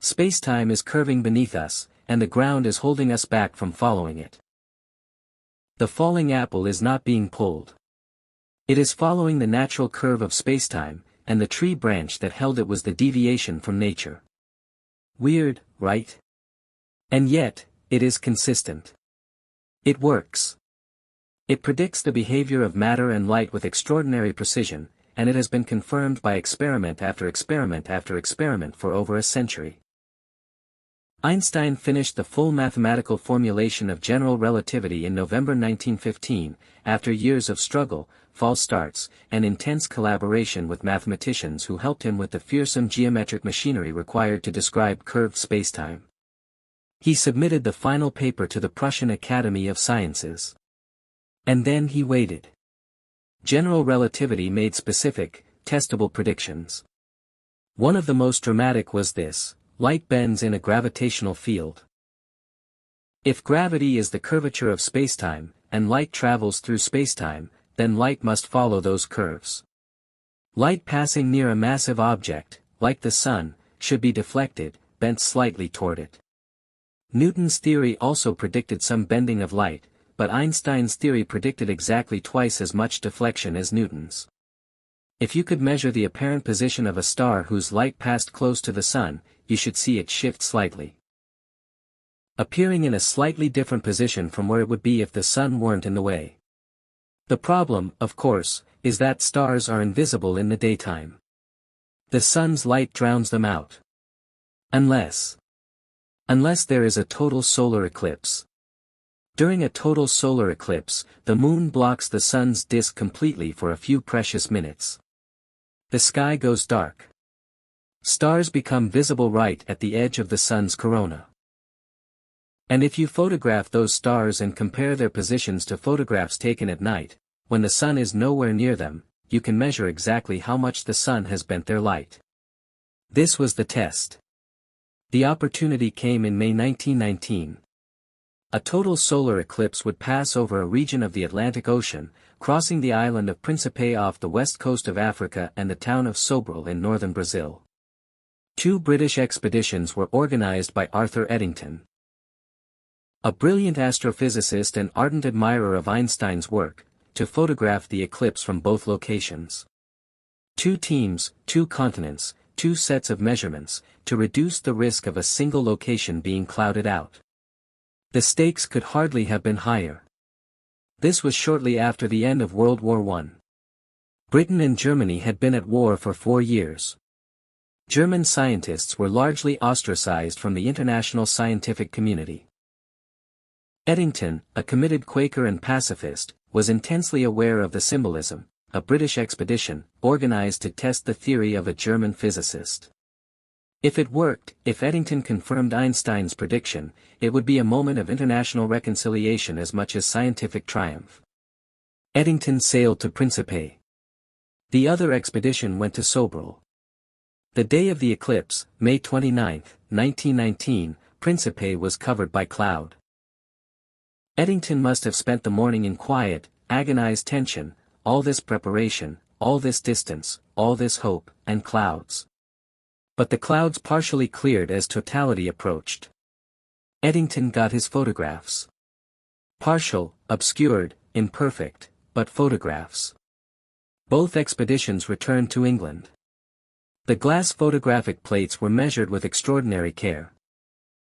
Spacetime is curving beneath us, and the ground is holding us back from following it. The falling apple is not being pulled. It is following the natural curve of spacetime, and the tree branch that held it was the deviation from nature. Weird, right? And yet, it is consistent. It works. It predicts the behavior of matter and light with extraordinary precision, and it has been confirmed by experiment after experiment after experiment for over a century. Einstein finished the full mathematical formulation of general relativity in November 1915, after years of struggle, false starts, and intense collaboration with mathematicians who helped him with the fearsome geometric machinery required to describe curved spacetime. He submitted the final paper to the Prussian Academy of Sciences. And then he waited. General relativity made specific, testable predictions. One of the most dramatic was this: light bends in a gravitational field. If gravity is the curvature of spacetime, and light travels through spacetime, then light must follow those curves. Light passing near a massive object, like the sun, should be deflected, bent slightly toward it. Newton's theory also predicted some bending of light, but Einstein's theory predicted exactly twice as much deflection as Newton's. If you could measure the apparent position of a star whose light passed close to the sun, you should see it shift slightly, appearing in a slightly different position from where it would be if the sun weren't in the way. The problem, of course, is that stars are invisible in the daytime. The sun's light drowns them out. Unless there is a total solar eclipse. During a total solar eclipse, the moon blocks the sun's disk completely for a few precious minutes. The sky goes dark. Stars become visible right at the edge of the sun's corona. And if you photograph those stars and compare their positions to photographs taken at night, when the sun is nowhere near them, you can measure exactly how much the sun has bent their light. This was the test. The opportunity came in May 1919. A total solar eclipse would pass over a region of the Atlantic Ocean, crossing the island of Principe off the west coast of Africa and the town of Sobral in northern Brazil. 2 British expeditions were organized by Arthur Eddington, a brilliant astrophysicist and ardent admirer of Einstein's work, to photograph the eclipse from both locations. 2 teams, 2 continents, 2 sets of measurements, to reduce the risk of a single location being clouded out. The stakes could hardly have been higher. This was shortly after the end of World War I. Britain and Germany had been at war for 4 years. German scientists were largely ostracized from the international scientific community. Eddington, a committed Quaker and pacifist, was intensely aware of the symbolism. A British expedition, organized to test the theory of a German physicist. If it worked, if Eddington confirmed Einstein's prediction, it would be a moment of international reconciliation as much as scientific triumph. Eddington sailed to Principe. The other expedition went to Sobral. The day of the eclipse, May 29, 1919, Principe was covered by cloud. Eddington must have spent the morning in quiet, agonized tension, all this preparation, all this distance, all this hope, and clouds. But the clouds partially cleared as totality approached. Eddington got his photographs. Partial, obscured, imperfect, but photographs. Both expeditions returned to England. The glass photographic plates were measured with extraordinary care.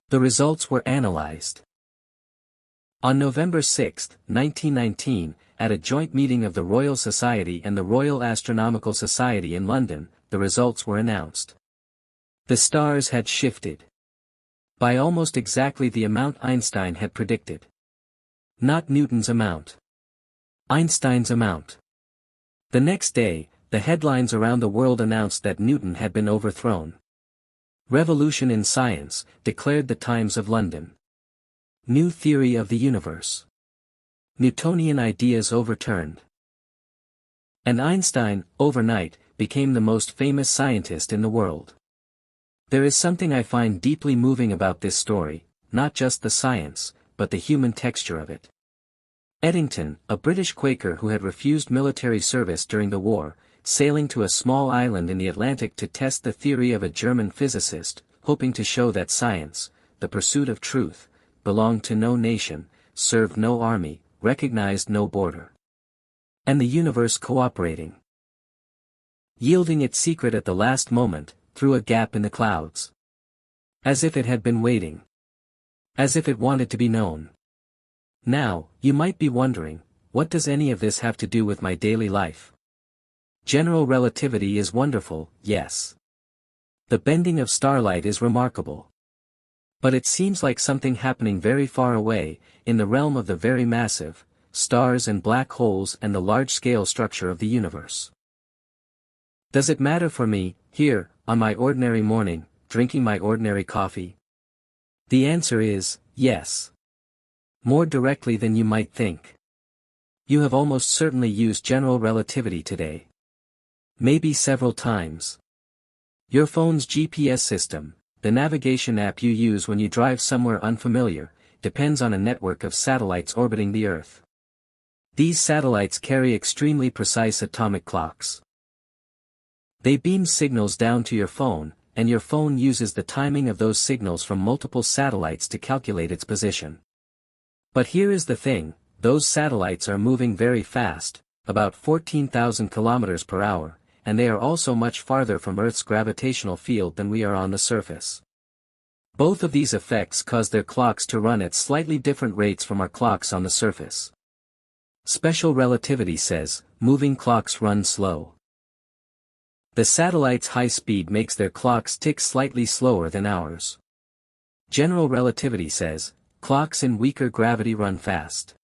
The results were analyzed. On November 6, 1919, at a joint meeting of the Royal Society and the Royal Astronomical Society in London, the results were announced. The stars had shifted by almost exactly the amount Einstein had predicted. Not Newton's amount. Einstein's amount. The next day, the headlines around the world announced that Newton had been overthrown. Revolution in science, declared the Times of London. New theory of the universe. Newtonian ideas overturned. And Einstein, overnight, became the most famous scientist in the world. There is something I find deeply moving about this story, not just the science, but the human texture of it. Eddington, a British Quaker who had refused military service during the war, sailing to a small island in the Atlantic to test the theory of a German physicist, hoping to show that science, the pursuit of truth, belonged to no nation, served no army, recognized no border. And the universe cooperating. Yielding its secret at the last moment, through a gap in the clouds. As if it had been waiting. As if it wanted to be known. Now, you might be wondering, what does any of this have to do with my daily life? General relativity is wonderful, yes. The bending of starlight is remarkable. But it seems like something happening very far away, in the realm of the very massive, stars and black holes and the large-scale structure of the universe. Does it matter for me, here, on my ordinary morning, drinking my ordinary coffee? The answer is, yes. More directly than you might think. You have almost certainly used general relativity today. Maybe several times. Your phone's GPS system, the navigation app you use when you drive somewhere unfamiliar, depends on a network of satellites orbiting the Earth. These satellites carry extremely precise atomic clocks. They beam signals down to your phone, and your phone uses the timing of those signals from multiple satellites to calculate its position. But here is the thing, those satellites are moving very fast, about 14,000 kilometers per hour, and they are also much farther from Earth's gravitational field than we are on the surface. Both of these effects cause their clocks to run at slightly different rates from our clocks on the surface. Special relativity says, moving clocks run slow. The satellite's high speed makes their clocks tick slightly slower than ours. General relativity says, clocks in weaker gravity run fast.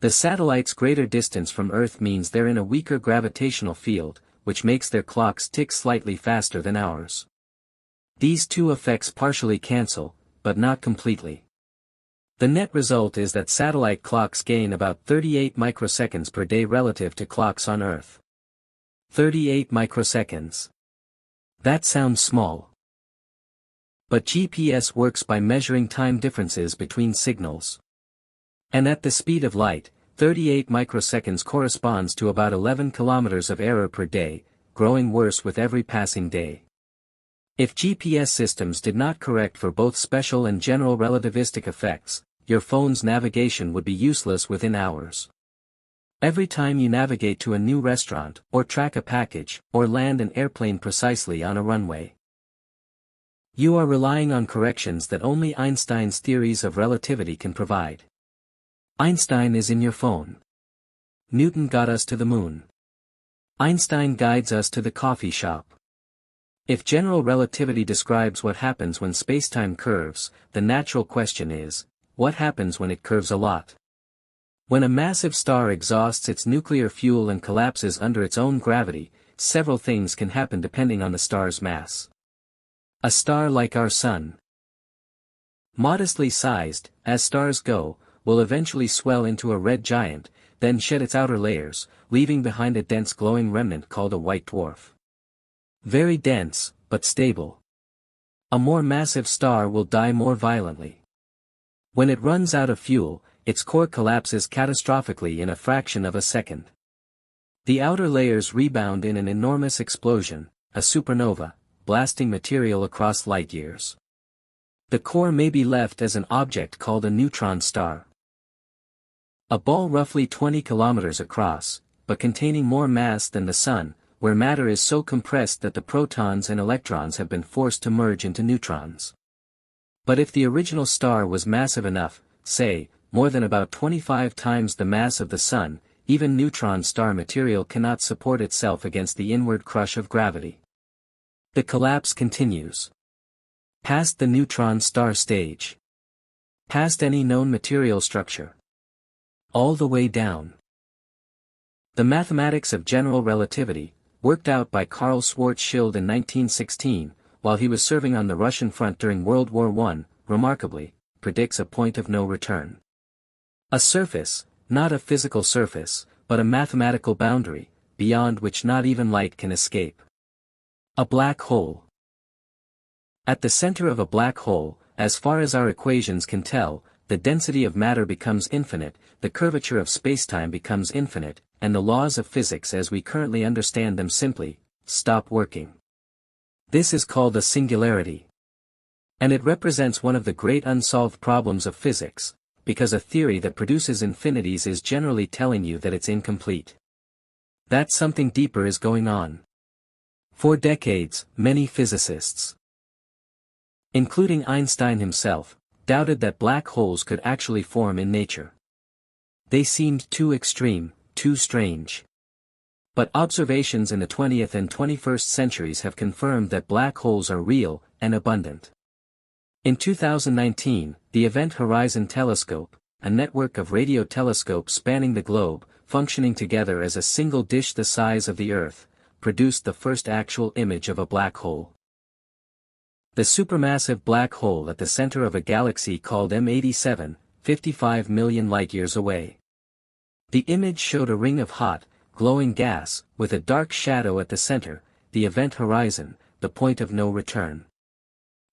The satellite's greater distance from Earth means they're in a weaker gravitational field, which makes their clocks tick slightly faster than ours. These two effects partially cancel, but not completely. The net result is that satellite clocks gain about 38 microseconds per day relative to clocks on Earth. 38 microseconds. That sounds small. But GPS works by measuring time differences between signals. And at the speed of light, 38 microseconds corresponds to about 11 kilometers of error per day, growing worse with every passing day. If GPS systems did not correct for both special and general relativistic effects, your phone's navigation would be useless within hours. Every time you navigate to a new restaurant, or track a package, or land an airplane precisely on a runway, you are relying on corrections that only Einstein's theories of relativity can provide. Einstein is in your phone. Newton got us to the moon. Einstein guides us to the coffee shop. If general relativity describes what happens when spacetime curves, the natural question is, what happens when it curves a lot? When a massive star exhausts its nuclear fuel and collapses under its own gravity, several things can happen depending on the star's mass. A star like our Sun, modestly sized, as stars go, will eventually swell into a red giant, then shed its outer layers, leaving behind a dense glowing remnant called a white dwarf. Very dense, but stable. A more massive star will die more violently. When it runs out of fuel, its core collapses catastrophically in a fraction of a second. The outer layers rebound in an enormous explosion, a supernova, blasting material across light years. The core may be left as an object called a neutron star. A ball roughly 20 kilometers across, but containing more mass than the Sun, where matter is so compressed that the protons and electrons have been forced to merge into neutrons. But if the original star was massive enough, say, more than about 25 times the mass of the Sun, even neutron star material cannot support itself against the inward crush of gravity. The collapse continues. Past the neutron star stage. Past any known material structure. All the way down. The mathematics of general relativity, worked out by Karl Schwarzschild in 1916, while he was serving on the Russian front during World War I, remarkably, predicts a point of no return. A surface, not a physical surface, but a mathematical boundary, beyond which not even light can escape. A black hole. At the center of a black hole, as far as our equations can tell, the density of matter becomes infinite, the curvature of spacetime becomes infinite, and the laws of physics as we currently understand them simply stop working. This is called a singularity. And it represents one of the great unsolved problems of physics, because a theory that produces infinities is generally telling you that it's incomplete. That something deeper is going on. For decades, many physicists, including Einstein himself, doubted that black holes could actually form in nature. They seemed too extreme, too strange. But observations in the 20th and 21st centuries have confirmed that black holes are real and abundant. In 2019, the Event Horizon Telescope, a network of radio telescopes spanning the globe, functioning together as a single dish the size of the Earth, produced the first actual image of a black hole. The supermassive black hole at the center of a galaxy called M87, 55 million light-years away. The image showed a ring of hot, glowing gas, with a dark shadow at the center, the event horizon, the point of no return.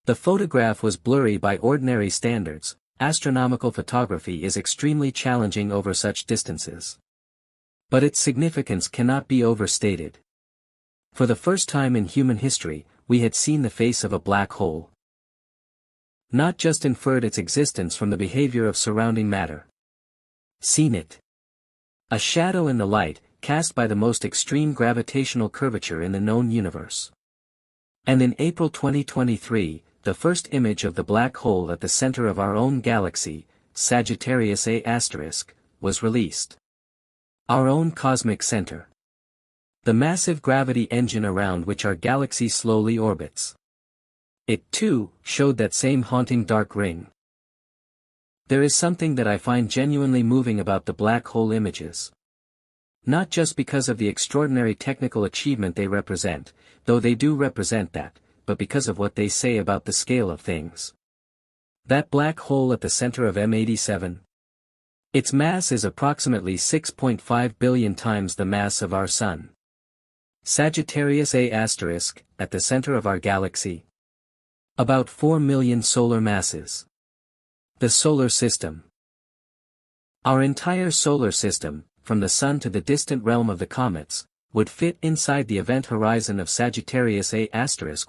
The photograph was blurry by ordinary standards. Astronomical photography is extremely challenging over such distances. But its significance cannot be overstated. For the first time in human history, we had seen the face of a black hole. Not just inferred its existence from the behavior of surrounding matter. Seen it. A shadow in the light, cast by the most extreme gravitational curvature in the known universe. And in April 2023, the first image of the black hole at the center of our own galaxy, Sagittarius A*, was released. Our own cosmic center. The massive gravity engine around which our galaxy slowly orbits. It, too, showed that same haunting dark ring. There is something that I find genuinely moving about the black hole images. Not just because of the extraordinary technical achievement they represent, though they do represent that, but because of what they say about the scale of things. That black hole at the center of M87. Its mass is approximately 6.5 billion times the mass of our Sun. Sagittarius A*, at the center of our galaxy. About 4 million solar masses. The solar system. Our entire solar system, from the Sun to the distant realm of the comets, would fit inside the event horizon of Sagittarius A*,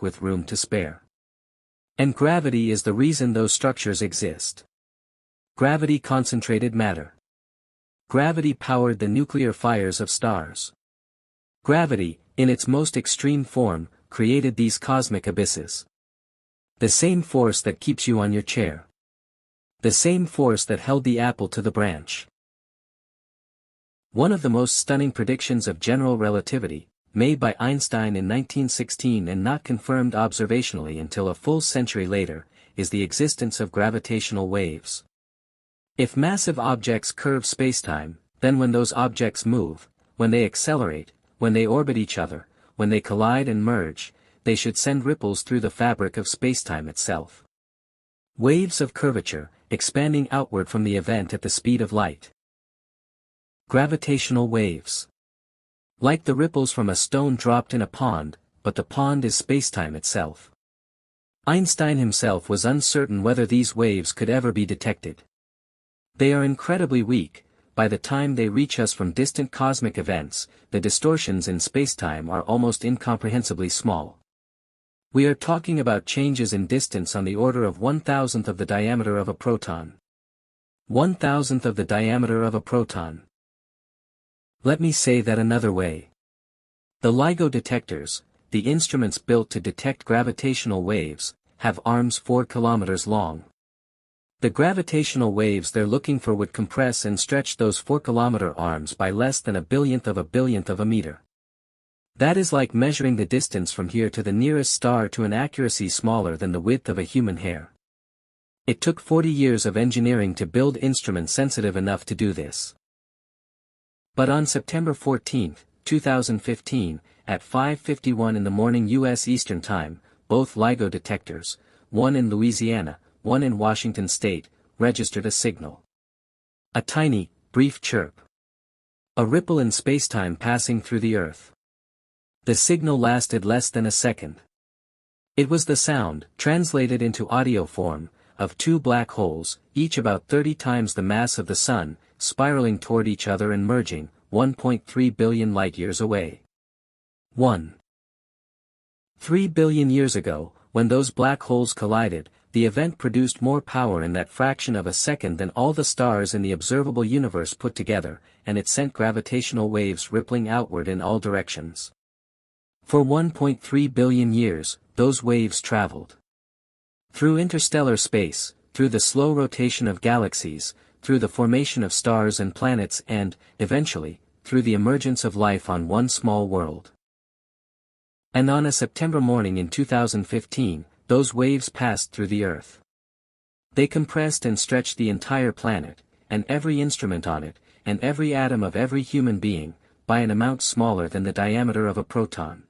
with room to spare. And gravity is the reason those structures exist. Gravity concentrated matter. Gravity powered the nuclear fires of stars. Gravity, in its most extreme form, created these cosmic abysses. The same force that keeps you on your chair. The same force that held the apple to the branch. One of the most stunning predictions of general relativity, made by Einstein in 1916 and not confirmed observationally until a full century later, is the existence of gravitational waves. If massive objects curve spacetime, then when those objects move, when they accelerate, when they orbit each other, when they collide and merge, they should send ripples through the fabric of spacetime itself. Waves of curvature, expanding outward from the event at the speed of light. Gravitational waves. Like the ripples from a stone dropped in a pond, but the pond is spacetime itself. Einstein himself was uncertain whether these waves could ever be detected. They are incredibly weak. By the time they reach us from distant cosmic events, the distortions in spacetime are almost incomprehensibly small. We are talking about changes in distance on the order of 1,000th of the diameter of a proton. 1,000th of the diameter of a proton. Let me say that another way. The LIGO detectors, the instruments built to detect gravitational waves, have arms 4 kilometers long. The gravitational waves they're looking for would compress and stretch those 4-kilometer arms by less than a billionth of a meter. That is like measuring the distance from here to the nearest star to an accuracy smaller than the width of a human hair. It took 40 years of engineering to build instruments sensitive enough to do this. But on September 14, 2015, at 5:51 in the morning U.S. Eastern Time, both LIGO detectors, one in Louisiana, one in Washington State, registered a signal. A tiny, brief chirp. A ripple in spacetime passing through the Earth. The signal lasted less than a second. It was the sound, translated into audio form, of two black holes, each about 30 times the mass of the Sun, spiraling toward each other and merging, 1.3 billion light-years away. 1. 3 billion years ago, when those black holes collided, the event produced more power in that fraction of a second than all the stars in the observable universe put together, and it sent gravitational waves rippling outward in all directions. For 1.3 billion years, those waves traveled through interstellar space, through the slow rotation of galaxies, through the formation of stars and planets and, eventually, through the emergence of life on one small world. And on a September morning in 2015, those waves passed through the Earth. They compressed and stretched the entire planet, and every instrument on it, and every atom of every human being, by an amount smaller than the diameter of a proton.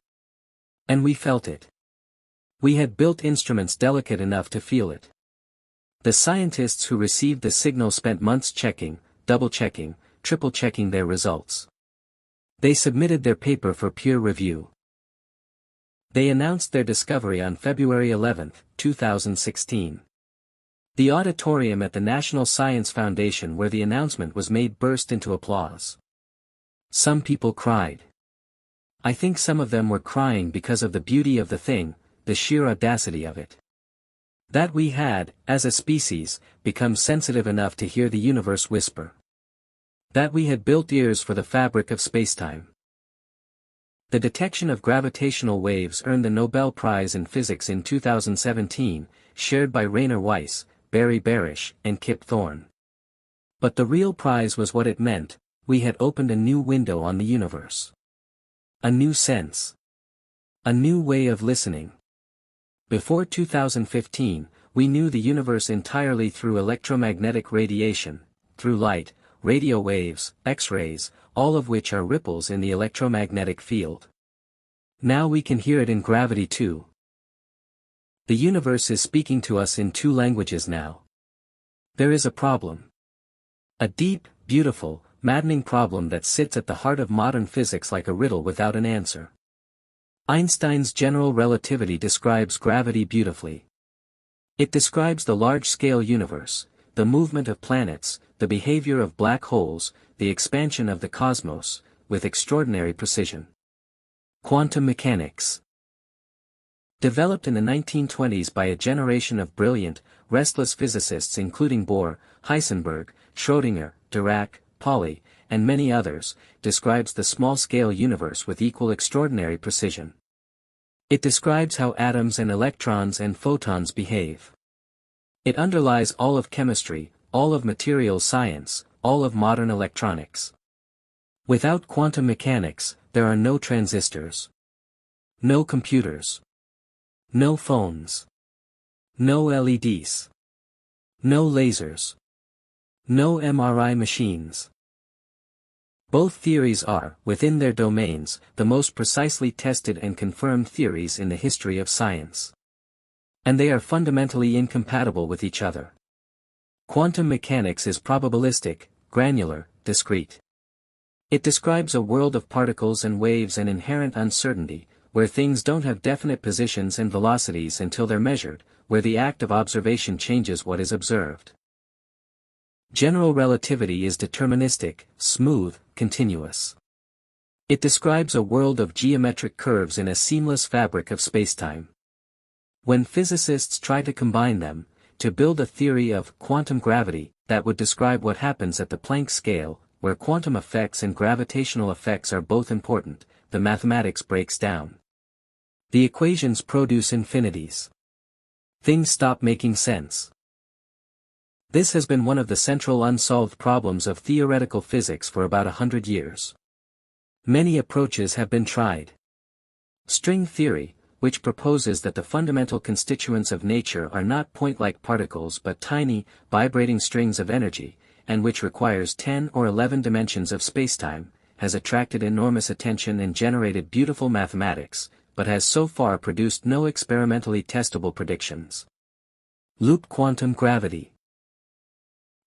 And we felt it. We had built instruments delicate enough to feel it. The scientists who received the signal spent months checking, double-checking, triple-checking their results. They submitted their paper for peer review. They announced their discovery on February 11, 2016. The auditorium at the National Science Foundation where the announcement was made burst into applause. Some people cried. I think some of them were crying because of the beauty of the thing, the sheer audacity of it. That we had, as a species, become sensitive enough to hear the universe whisper. That we had built ears for the fabric of spacetime. The detection of gravitational waves earned the Nobel Prize in Physics in 2017, shared by Rainer Weiss, Barry Barish, and Kip Thorne. But the real prize was what it meant: we had opened a new window on the universe. A new sense. A new way of listening. Before 2015, we knew the universe entirely through electromagnetic radiation, through light, radio waves, X-rays, all of which are ripples in the electromagnetic field. Now we can hear it in gravity too. The universe is speaking to us in two languages now. There is a problem. A deep, beautiful, maddening problem that sits at the heart of modern physics like a riddle without an answer. Einstein's general relativity describes gravity beautifully. It describes the large-scale universe, the movement of planets, the behavior of black holes, the expansion of the cosmos, with extraordinary precision. Quantum mechanics. Developed in the 1920s by a generation of brilliant, restless physicists including Bohr, Heisenberg, Schrödinger, Dirac, Pauli, and many others, describes the small-scale universe with equal extraordinary precision. It describes how atoms and electrons and photons behave. It underlies all of chemistry, all of materials science, all of modern electronics. Without quantum mechanics, there are no transistors. No computers. No phones. No LEDs. No lasers. No MRI machines. Both theories are, within their domains, the most precisely tested and confirmed theories in the history of science. And they are fundamentally incompatible with each other. Quantum mechanics is probabilistic, granular, discrete. It describes a world of particles and waves and inherent uncertainty, where things don't have definite positions and velocities until they're measured, where the act of observation changes what is observed. General relativity is deterministic, smooth, continuous. It describes a world of geometric curves in a seamless fabric of spacetime. When physicists try to combine them, to build a theory of quantum gravity that would describe what happens at the Planck scale, where quantum effects and gravitational effects are both important, the mathematics breaks down. The equations produce infinities. Things stop making sense. This has been one of the central unsolved problems of theoretical physics for about 100 years. Many approaches have been tried. String theory, which proposes that the fundamental constituents of nature are not point-like particles but tiny, vibrating strings of energy, and which requires 10 or 11 dimensions of spacetime, has attracted enormous attention and generated beautiful mathematics, but has so far produced no experimentally testable predictions. Loop quantum gravity,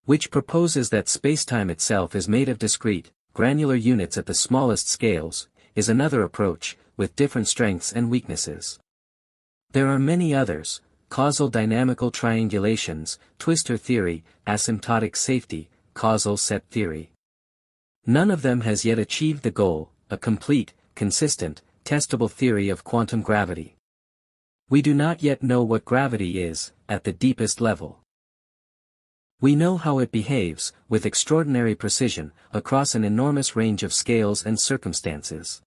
which proposes that spacetime itself is made of discrete, granular units at the smallest scales, is another approach, with different strengths and weaknesses. There are many others: causal dynamical triangulations, twistor theory, asymptotic safety, causal set theory. None of them has yet achieved the goal, a complete, consistent, testable theory of quantum gravity. We do not yet know what gravity is, at the deepest level. We know how it behaves, with extraordinary precision, across an enormous range of scales and circumstances.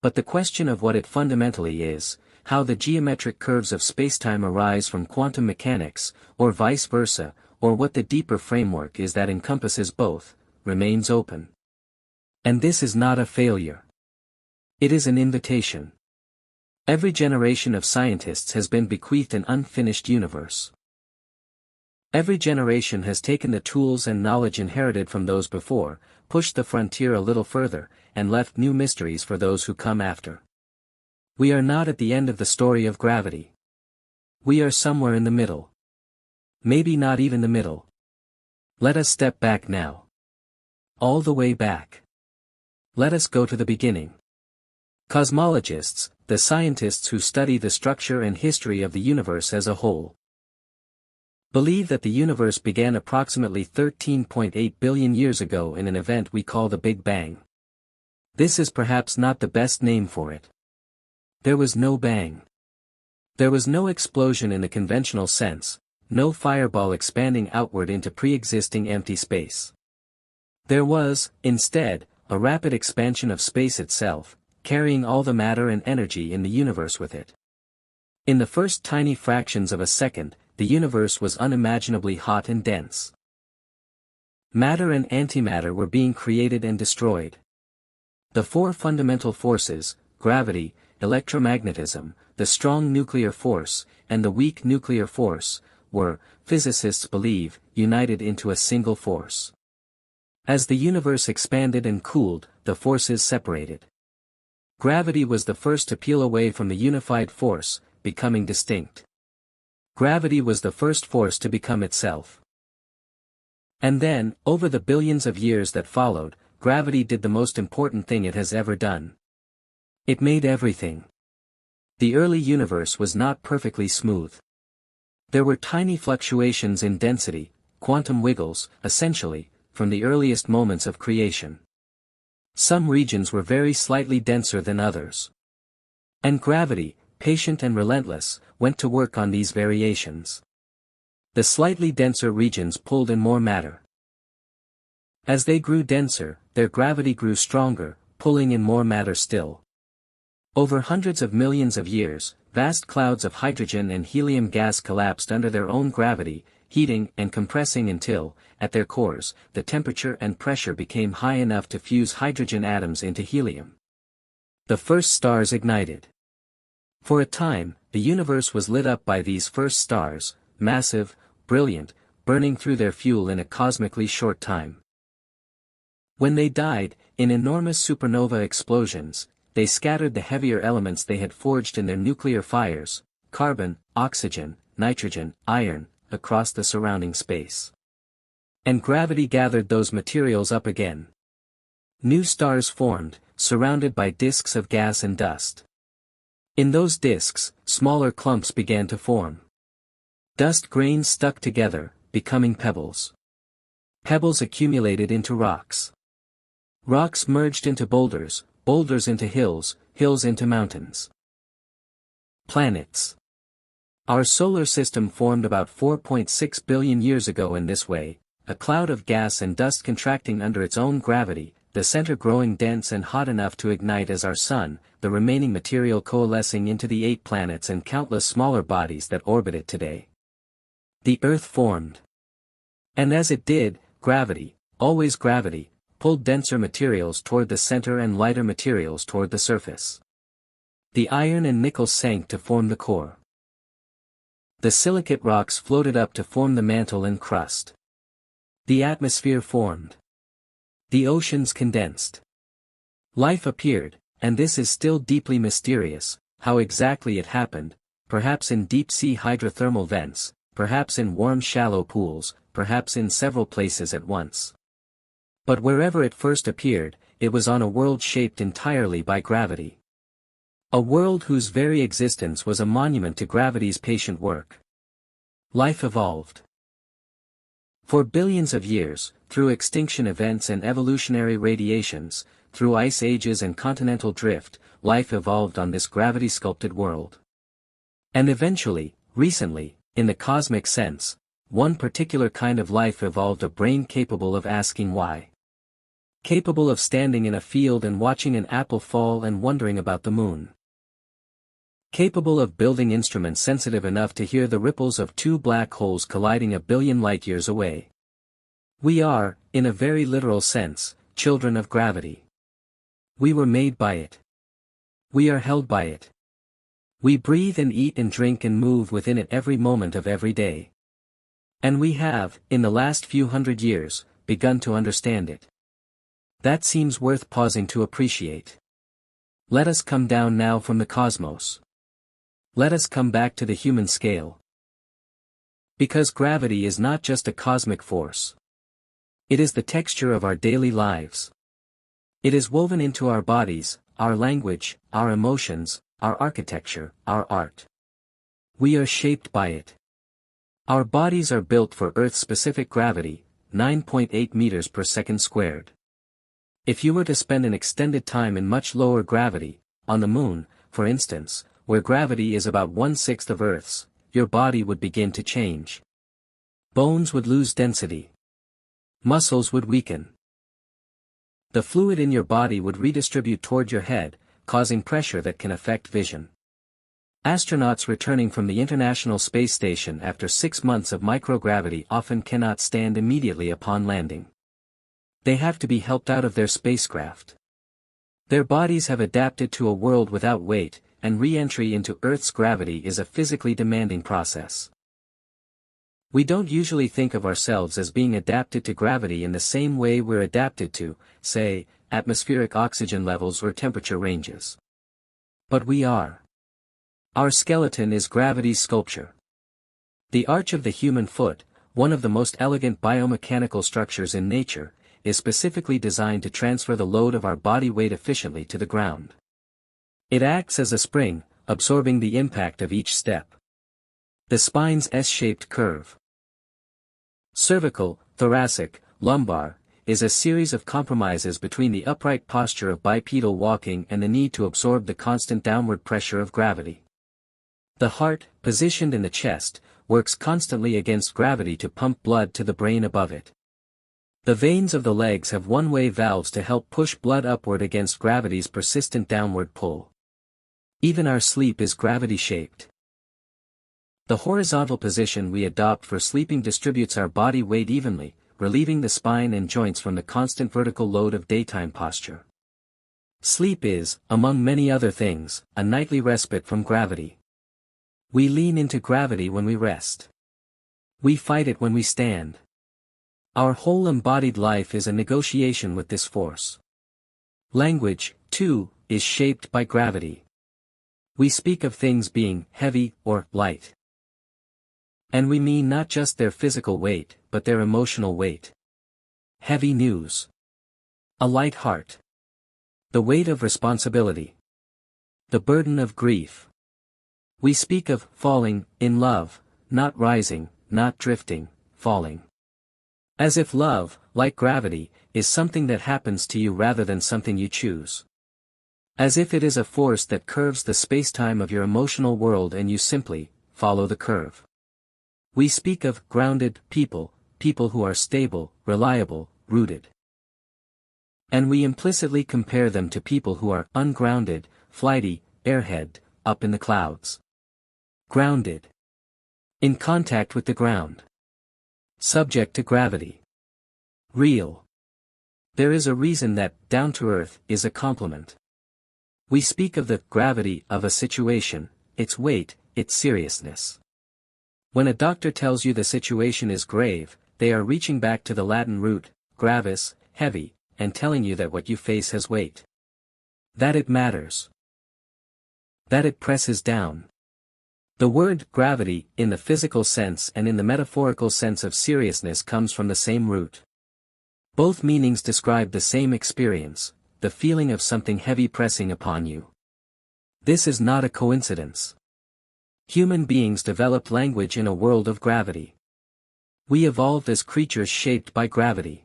But the question of what it fundamentally is, how the geometric curves of spacetime arise from quantum mechanics, or vice versa, or what the deeper framework is that encompasses both, remains open. And this is not a failure. It is an invitation. Every generation of scientists has been bequeathed an unfinished universe. Every generation has taken the tools and knowledge inherited from those before, pushed the frontier a little further, and left new mysteries for those who come after. We are not at the end of the story of gravity. We are somewhere in the middle. Maybe not even the middle. Let us step back now. All the way back. Let us go to the beginning. Cosmologists, the scientists who study the structure and history of the universe as a whole, believe that the universe began approximately 13.8 billion years ago in an event we call the Big Bang. This is perhaps not the best name for it. There was no bang. There was no explosion in the conventional sense, no fireball expanding outward into pre-existing empty space. There was, instead, a rapid expansion of space itself, carrying all the matter and energy in the universe with it. In the first tiny fractions of a second, the universe was unimaginably hot and dense. Matter and antimatter were being created and destroyed. The four fundamental forces, gravity, electromagnetism, the strong nuclear force, and the weak nuclear force, were, physicists believe, united into a single force. As the universe expanded and cooled, the forces separated. Gravity was the first to peel away from the unified force, becoming distinct. Gravity was the first force to become itself. And then, over the billions of years that followed, gravity did the most important thing it has ever done. It made everything. The early universe was not perfectly smooth. There were tiny fluctuations in density, quantum wiggles, essentially, from the earliest moments of creation. Some regions were very slightly denser than others. And gravity, patient and relentless, went to work on these variations. The slightly denser regions pulled in more matter. As they grew denser, their gravity grew stronger, pulling in more matter still. Over hundreds of millions of years, vast clouds of hydrogen and helium gas collapsed under their own gravity, heating and compressing until, at their cores, the temperature and pressure became high enough to fuse hydrogen atoms into helium. The first stars ignited. For a time, the universe was lit up by these first stars, massive, brilliant, burning through their fuel in a cosmically short time. When they died, in enormous supernova explosions, they scattered the heavier elements they had forged in their nuclear fires, carbon, oxygen, nitrogen, iron, across the surrounding space. And gravity gathered those materials up again. New stars formed, surrounded by disks of gas and dust. In those disks, smaller clumps began to form. Dust grains stuck together, becoming pebbles. Pebbles accumulated into rocks. Rocks merged into boulders, boulders into hills, hills into mountains. Planets. Our solar system formed about 4.6 billion years ago in this way, a cloud of gas and dust contracting under its own gravity, the center growing dense and hot enough to ignite as our Sun, the remaining material coalescing into the 8 planets and countless smaller bodies that orbit it today. The Earth formed. And as it did, gravity, always gravity, pulled denser materials toward the center and lighter materials toward the surface. The iron and nickel sank to form the core. The silicate rocks floated up to form the mantle and crust. The atmosphere formed. The oceans condensed. Life appeared, and this is still deeply mysterious, how exactly it happened, perhaps in deep-sea hydrothermal vents, perhaps in warm shallow pools, perhaps in several places at once. But wherever it first appeared, it was on a world shaped entirely by gravity. A world whose very existence was a monument to gravity's patient work. Life evolved. For billions of years, through extinction events and evolutionary radiations, through ice ages and continental drift, life evolved on this gravity-sculpted world. And eventually, recently, in the cosmic sense, one particular kind of life evolved a brain capable of asking why. Capable of standing in a field and watching an apple fall and wondering about the moon. Capable of building instruments sensitive enough to hear the ripples of two black holes colliding a billion light-years away. We are, in a very literal sense, children of gravity. We were made by it. We are held by it. We breathe and eat and drink and move within it every moment of every day. And we have, in the last few hundred years, begun to understand it. That seems worth pausing to appreciate. Let us come down now from the cosmos. Let us come back to the human scale. Because gravity is not just a cosmic force. It is the texture of our daily lives. It is woven into our bodies, our language, our emotions, our architecture, our art. We are shaped by it. Our bodies are built for Earth-specific gravity, 9.8 meters per second squared. If you were to spend an extended time in much lower gravity, on the moon, for instance, where gravity is about 1/6 of Earth's, your body would begin to change. Bones would lose density. Muscles would weaken. The fluid in your body would redistribute toward your head, causing pressure that can affect vision. Astronauts returning from the International Space Station after 6 months of microgravity often cannot stand immediately upon landing. They have to be helped out of their spacecraft. Their bodies have adapted to a world without weight, and re-entry into Earth's gravity is a physically demanding process. We don't usually think of ourselves as being adapted to gravity in the same way we're adapted to, say, atmospheric oxygen levels or temperature ranges. But we are. Our skeleton is gravity's sculpture. The arch of the human foot, one of the most elegant biomechanical structures in nature, is specifically designed to transfer the load of our body weight efficiently to the ground. It acts as a spring, absorbing the impact of each step. The spine's S-shaped curve. Cervical, thoracic, lumbar, is a series of compromises between the upright posture of bipedal walking and the need to absorb the constant downward pressure of gravity. The heart, positioned in the chest, works constantly against gravity to pump blood to the brain above it. The veins of the legs have one-way valves to help push blood upward against gravity's persistent downward pull. Even our sleep is gravity-shaped. The horizontal position we adopt for sleeping distributes our body weight evenly, relieving the spine and joints from the constant vertical load of daytime posture. Sleep is, among many other things, a nightly respite from gravity. We lean into gravity when we rest. We fight it when we stand. Our whole embodied life is a negotiation with this force. Language, too, is shaped by gravity. We speak of things being heavy or light. And we mean not just their physical weight, but their emotional weight. Heavy news. A light heart. The weight of responsibility. The burden of grief. We speak of falling in love, not rising, not drifting, falling. As if love, like gravity, is something that happens to you rather than something you choose. As if it is a force that curves the spacetime of your emotional world and you simply follow the curve. We speak of grounded people, people who are stable, reliable, rooted. And we implicitly compare them to people who are ungrounded, flighty, airhead, up in the clouds. Grounded. In contact with the ground. Subject to gravity. Real. There is a reason that down to earth is a compliment. We speak of the gravity of a situation, its weight, its seriousness. When a doctor tells you the situation is grave, they are reaching back to the Latin root, gravis, heavy, and telling you that what you face has weight. That it matters. That it presses down. The word gravity, in the physical sense and in the metaphorical sense of seriousness, comes from the same root. Both meanings describe the same experience, the feeling of something heavy pressing upon you. This is not a coincidence. Human beings developed language in a world of gravity. We evolved as creatures shaped by gravity.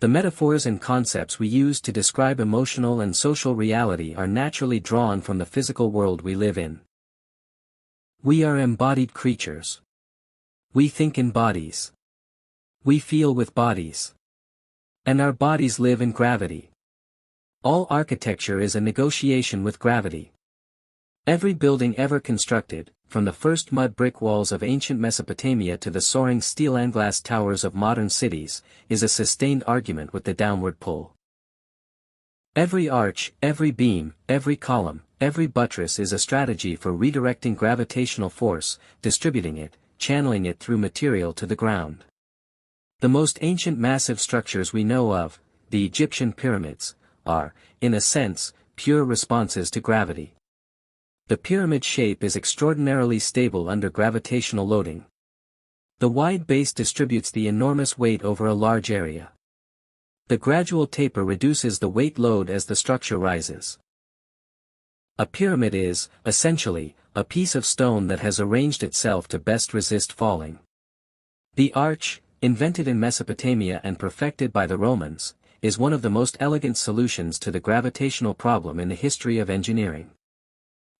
The metaphors and concepts we use to describe emotional and social reality are naturally drawn from the physical world we live in. We are embodied creatures. We think in bodies. We feel with bodies. And our bodies live in gravity. All architecture is a negotiation with gravity. Every building ever constructed, from the first mud brick walls of ancient Mesopotamia to the soaring steel and glass towers of modern cities, is a sustained argument with the downward pull. Every arch, every beam, every column, every buttress is a strategy for redirecting gravitational force, distributing it, channeling it through material to the ground. The most ancient massive structures we know of, the Egyptian pyramids, are, in a sense, pure responses to gravity. The pyramid shape is extraordinarily stable under gravitational loading. The wide base distributes the enormous weight over a large area. The gradual taper reduces the weight load as the structure rises. A pyramid is, essentially, a piece of stone that has arranged itself to best resist falling. The arch, invented in Mesopotamia and perfected by the Romans, is one of the most elegant solutions to the gravitational problem in the history of engineering.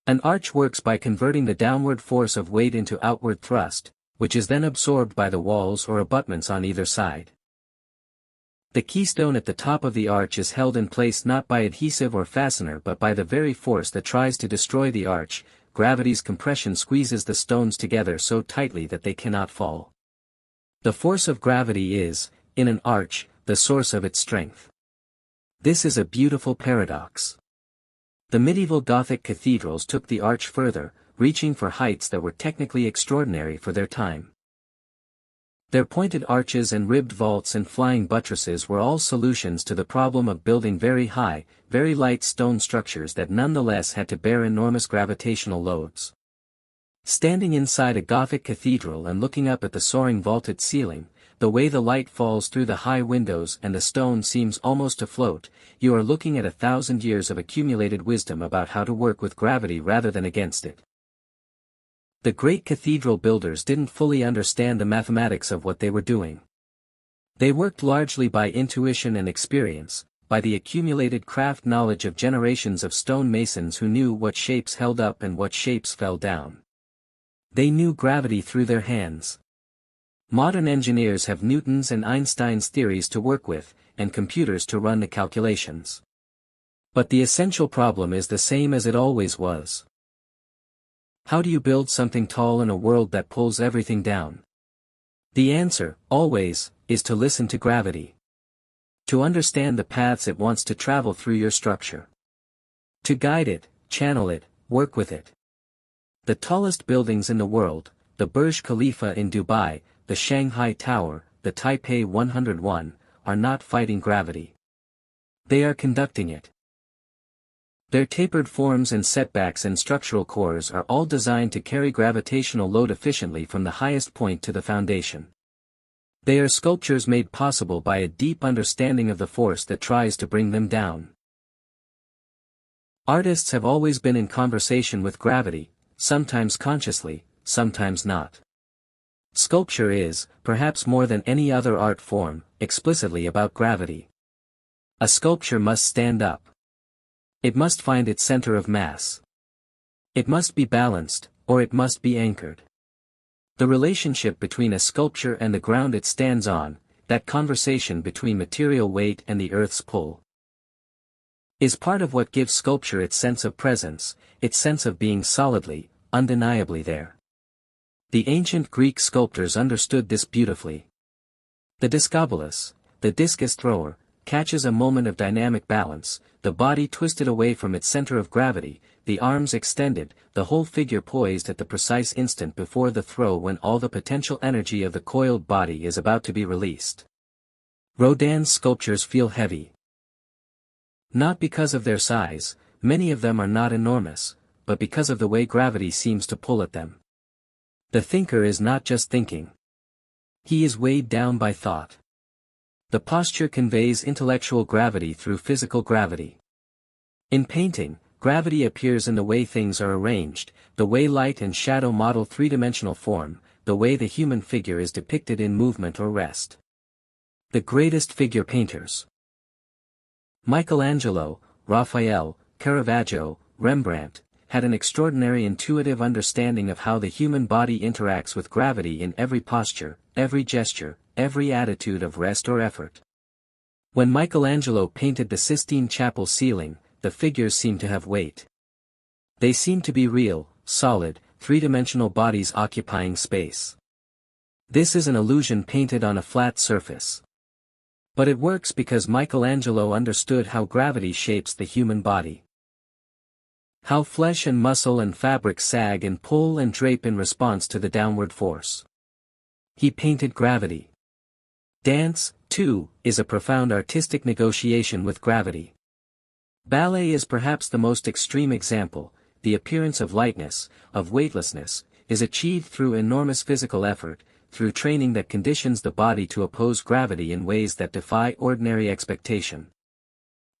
An arch works by converting the downward force of weight into outward thrust, which is then absorbed by the walls or abutments on either side. The keystone at the top of the arch is held in place not by adhesive or fastener but by the very force that tries to destroy the arch. Gravity's compression squeezes the stones together so tightly that they cannot fall. The force of gravity is, in an arch, the source of its strength. This is a beautiful paradox. The medieval Gothic cathedrals took the arch further, reaching for heights that were technically extraordinary for their time. Their pointed arches and ribbed vaults and flying buttresses were all solutions to the problem of building very high, very light stone structures that nonetheless had to bear enormous gravitational loads. Standing inside a Gothic cathedral and looking up at the soaring vaulted ceiling, the way the light falls through the high windows and the stone seems almost to float, you are looking at 1,000 years of accumulated wisdom about how to work with gravity rather than against it. The great cathedral builders didn't fully understand the mathematics of what they were doing. They worked largely by intuition and experience, by the accumulated craft knowledge of generations of stone masons who knew what shapes held up and what shapes fell down. They knew gravity through their hands. Modern engineers have Newton's and Einstein's theories to work with, and computers to run the calculations. But the essential problem is the same as it always was. How do you build something tall in a world that pulls everything down? The answer, always, is to listen to gravity. To understand the paths it wants to travel through your structure. To guide it, channel it, work with it. The tallest buildings in the world, the Burj Khalifa in Dubai, the Shanghai Tower, the Taipei 101, are not fighting gravity. They are conducting it. Their tapered forms and setbacks and structural cores are all designed to carry gravitational load efficiently from the highest point to the foundation. They are sculptures made possible by a deep understanding of the force that tries to bring them down. Artists have always been in conversation with gravity, sometimes consciously, sometimes not. Sculpture is, perhaps more than any other art form, explicitly about gravity. A sculpture must stand up. It must find its center of mass. It must be balanced, or it must be anchored. The relationship between a sculpture and the ground it stands on, that conversation between material weight and the earth's pull, is part of what gives sculpture its sense of presence, its sense of being solidly, undeniably there. The ancient Greek sculptors understood this beautifully. The discobolus, the discus thrower, catches a moment of dynamic balance, the body twisted away from its center of gravity, the arms extended, the whole figure poised at the precise instant before the throw when all the potential energy of the coiled body is about to be released. Rodin's sculptures feel heavy. Not because of their size, many of them are not enormous, but because of the way gravity seems to pull at them. The thinker is not just thinking. He is weighed down by thought. The posture conveys intellectual gravity through physical gravity. In painting, gravity appears in the way things are arranged, the way light and shadow model three-dimensional form, the way the human figure is depicted in movement or rest. The greatest figure painters. Michelangelo, Raphael, Caravaggio, Rembrandt, had an extraordinary intuitive understanding of how the human body interacts with gravity in every posture, every gesture, every attitude of rest or effort. When Michelangelo painted the Sistine Chapel ceiling, the figures seemed to have weight. They seemed to be real, solid, three-dimensional bodies occupying space. This is an illusion painted on a flat surface. But it works because Michelangelo understood how gravity shapes the human body. How flesh and muscle and fabric sag and pull and drape in response to the downward force. He painted gravity. Dance, too, is a profound artistic negotiation with gravity. Ballet is perhaps the most extreme example. The appearance of lightness, of weightlessness, is achieved through enormous physical effort, through training that conditions the body to oppose gravity in ways that defy ordinary expectation.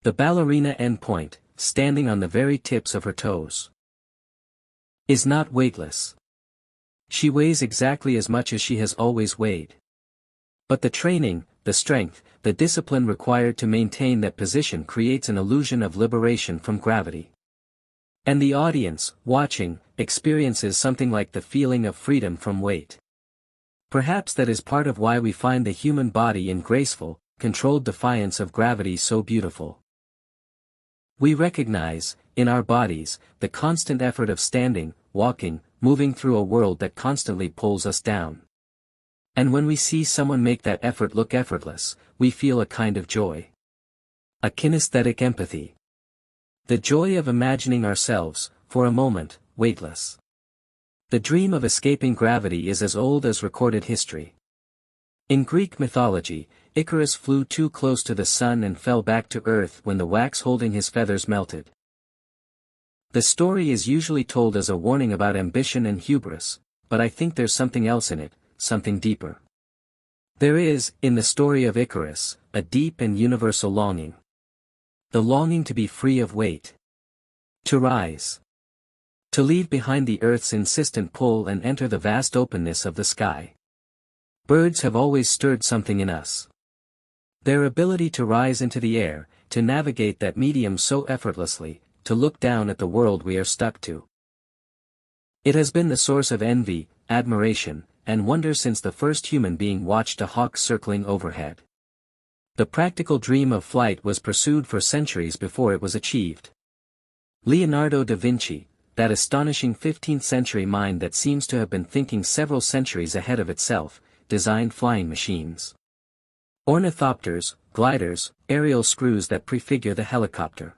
The ballerina endpoint, standing on the very tips of her toes, is not weightless. She weighs exactly as much as she has always weighed. But the training, the strength, the discipline required to maintain that position creates an illusion of liberation from gravity. And the audience, watching, experiences something like the feeling of freedom from weight. Perhaps that is part of why we find the human body in graceful, controlled defiance of gravity so beautiful. We recognize, in our bodies, the constant effort of standing, walking, moving through a world that constantly pulls us down. And when we see someone make that effort look effortless, we feel a kind of joy. A kinesthetic empathy. The joy of imagining ourselves, for a moment, weightless. The dream of escaping gravity is as old as recorded history. In Greek mythology, Icarus flew too close to the sun and fell back to earth when the wax holding his feathers melted. The story is usually told as a warning about ambition and hubris, but I think there's something else in it, something deeper. There is, in the story of Icarus, a deep and universal longing. The longing to be free of weight. To rise. To leave behind the Earth's insistent pull and enter the vast openness of the sky. Birds have always stirred something in us. Their ability to rise into the air, to navigate that medium so effortlessly, to look down at the world we are stuck to. It has been the source of envy, admiration, and wonder since the first human being watched a hawk circling overhead. The practical dream of flight was pursued for centuries before it was achieved. Leonardo da Vinci, that astonishing 15th-century mind that seems to have been thinking several centuries ahead of itself, designed flying machines. Ornithopters, gliders, aerial screws that prefigure the helicopter.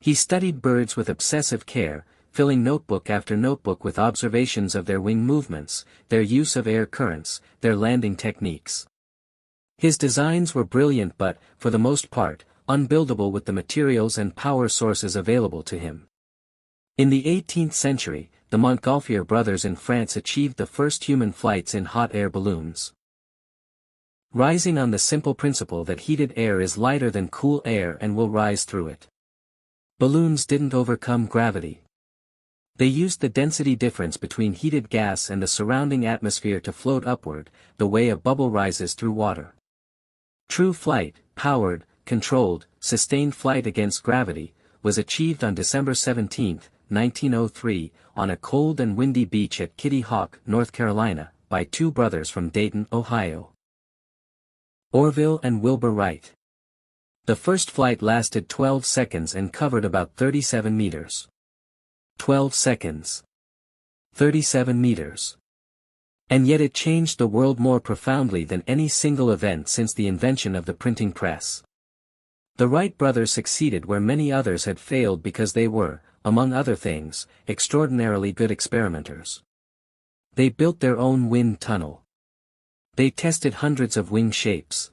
He studied birds with obsessive care, filling notebook after notebook with observations of their wing movements, their use of air currents, their landing techniques. His designs were brilliant but, for the most part, unbuildable with the materials and power sources available to him. In the 18th century, the Montgolfier brothers in France achieved the first human flights in hot air balloons. Rising on the simple principle that heated air is lighter than cool air and will rise through it. Balloons didn't overcome gravity. They used the density difference between heated gas and the surrounding atmosphere to float upward, the way a bubble rises through water. True flight, powered, controlled, sustained flight against gravity, was achieved on December 17, 1903, on a cold and windy beach at Kitty Hawk, North Carolina, by two brothers from Dayton, Ohio. Orville and Wilbur Wright. The first flight lasted 12 seconds and covered about 37 meters. 12 seconds. 37 meters. And yet it changed the world more profoundly than any single event since the invention of the printing press. The Wright brothers succeeded where many others had failed because they were, among other things, extraordinarily good experimenters. They built their own wind tunnel. They tested hundreds of wing shapes.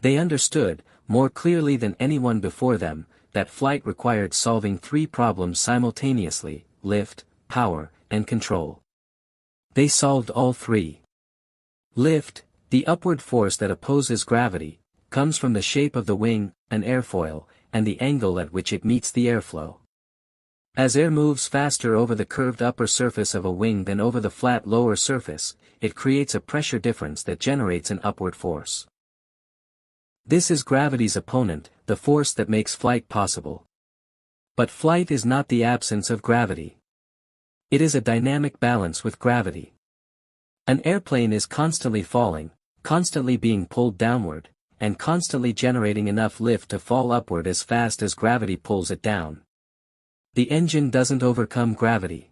They understood, more clearly than anyone before them, that flight required solving three problems simultaneously: lift, power, and control. They solved all three. Lift, the upward force that opposes gravity, comes from the shape of the wing, an airfoil, and the angle at which it meets the airflow. As air moves faster over the curved upper surface of a wing than over the flat lower surface, it creates a pressure difference that generates an upward force. This is gravity's opponent, the force that makes flight possible. But flight is not the absence of gravity. It is a dynamic balance with gravity. An airplane is constantly falling, constantly being pulled downward, and constantly generating enough lift to fall upward as fast as gravity pulls it down. The engine doesn't overcome gravity.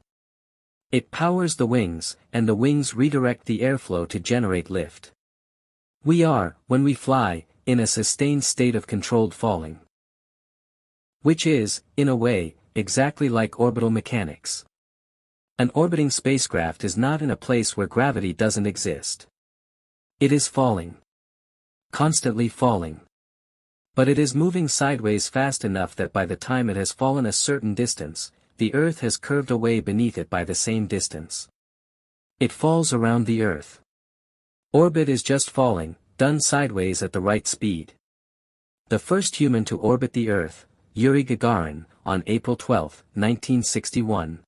It powers the wings, and the wings redirect the airflow to generate lift. We are, when we fly, in a sustained state of controlled falling. Which is, in a way, exactly like orbital mechanics. An orbiting spacecraft is not in a place where gravity doesn't exist. It is falling. Constantly falling. But it is moving sideways fast enough that by the time it has fallen a certain distance, the Earth has curved away beneath it by the same distance. It falls around the Earth. Orbit is just falling, done sideways at the right speed. The first human to orbit the Earth, Yuri Gagarin, on April 12, 1961.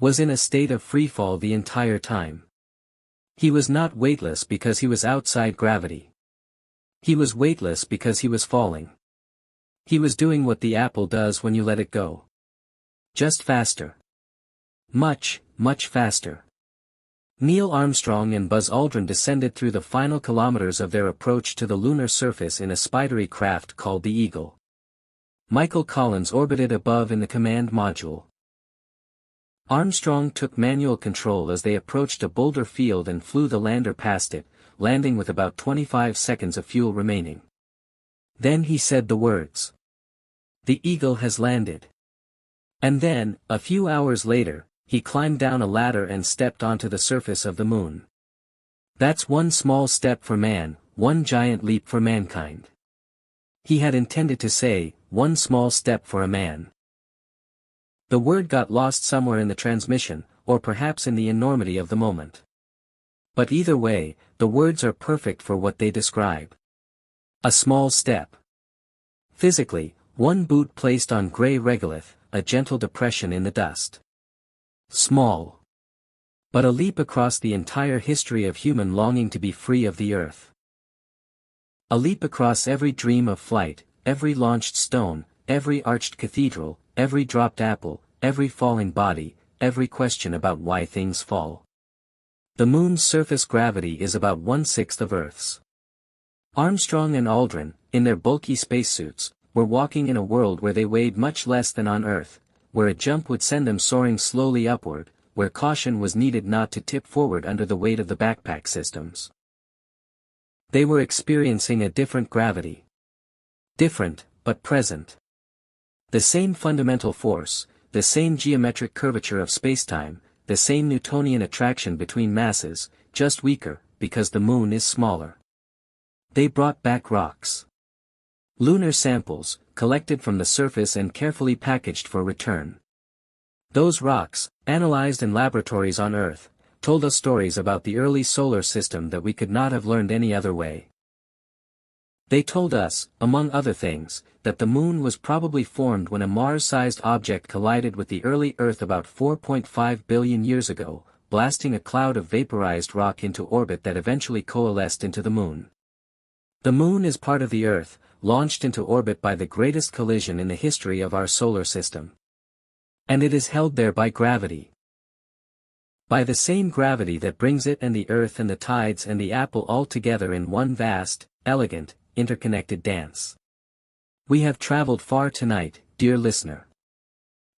Was in a state of freefall the entire time. He was not weightless because he was outside gravity. He was weightless because he was falling. He was doing what the apple does when you let it go. Just faster. Much, much faster. Neil Armstrong and Buzz Aldrin descended through the final kilometers of their approach to the lunar surface in a spidery craft called the Eagle. Michael Collins orbited above in the command module. Armstrong took manual control as they approached a boulder field and flew the lander past it, landing with about 25 seconds of fuel remaining. Then he said the words. "The Eagle has landed." And then, a few hours later, he climbed down a ladder and stepped onto the surface of the moon. That's one small step for man, one giant leap for mankind. He had intended to say, one small step for a man. The word got lost somewhere in the transmission, or perhaps in the enormity of the moment. But either way, the words are perfect for what they describe. A small step. Physically, one boot placed on gray regolith, a gentle depression in the dust. Small. But a leap across the entire history of human longing to be free of the earth. A leap across every dream of flight, every launched stone, every arched cathedral, every dropped apple, every falling body, every question about why things fall. The moon's surface gravity is about 1/6 of Earth's. Armstrong and Aldrin, in their bulky spacesuits, were walking in a world where they weighed much less than on Earth, where a jump would send them soaring slowly upward, where caution was needed not to tip forward under the weight of the backpack systems. They were experiencing a different gravity. Different, but present. The same fundamental force, the same geometric curvature of spacetime, the same Newtonian attraction between masses, just weaker, because the moon is smaller. They brought back rocks. Lunar samples, collected from the surface and carefully packaged for return. Those rocks, analyzed in laboratories on Earth, told us stories about the early solar system that we could not have learned any other way. They told us, among other things, that the moon was probably formed when a Mars-sized object collided with the early Earth about 4.5 billion years ago, blasting a cloud of vaporized rock into orbit that eventually coalesced into the moon. The moon is part of the Earth, launched into orbit by the greatest collision in the history of our solar system. And it is held there by gravity. By the same gravity that brings it and the Earth and the tides and the apple all together in one vast, elegant, interconnected dance. We have traveled far tonight, dear listener.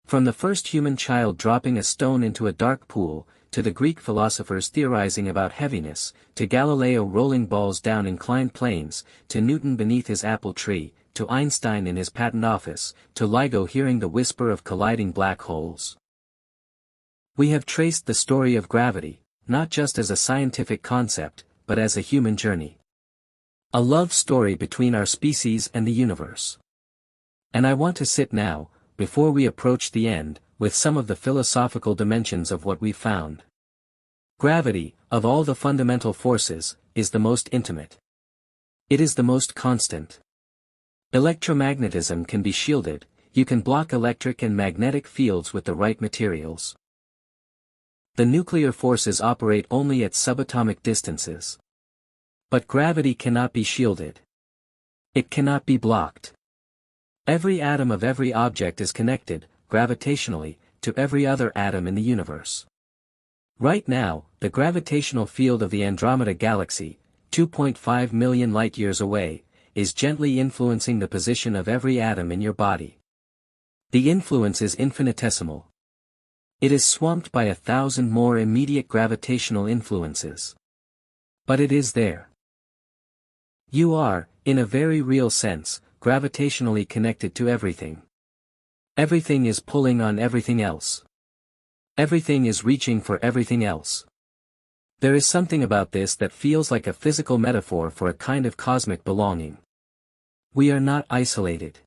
From the first human child dropping a stone into a dark pool, to the Greek philosophers theorizing about heaviness, to Galileo rolling balls down inclined planes, to Newton beneath his apple tree, to Einstein in his patent office, to LIGO hearing the whisper of colliding black holes. We have traced the story of gravity, not just as a scientific concept, but as a human journey. A love story between our species and the universe. And I want to sit now, before we approach the end, with some of the philosophical dimensions of what we found. Gravity, of all the fundamental forces, is the most intimate. It is the most constant. Electromagnetism can be shielded, you can block electric and magnetic fields with the right materials. The nuclear forces operate only at subatomic distances. But gravity cannot be shielded. It cannot be blocked. Every atom of every object is connected, gravitationally, to every other atom in the universe. Right now, the gravitational field of the Andromeda Galaxy, 2.5 million light-years away, is gently influencing the position of every atom in your body. The influence is infinitesimal. It is swamped by 1,000 more immediate gravitational influences. But it is there. You are, in a very real sense, gravitationally connected to everything. Everything is pulling on everything else. Everything is reaching for everything else. There is something about this that feels like a physical metaphor for a kind of cosmic belonging. We are not isolated.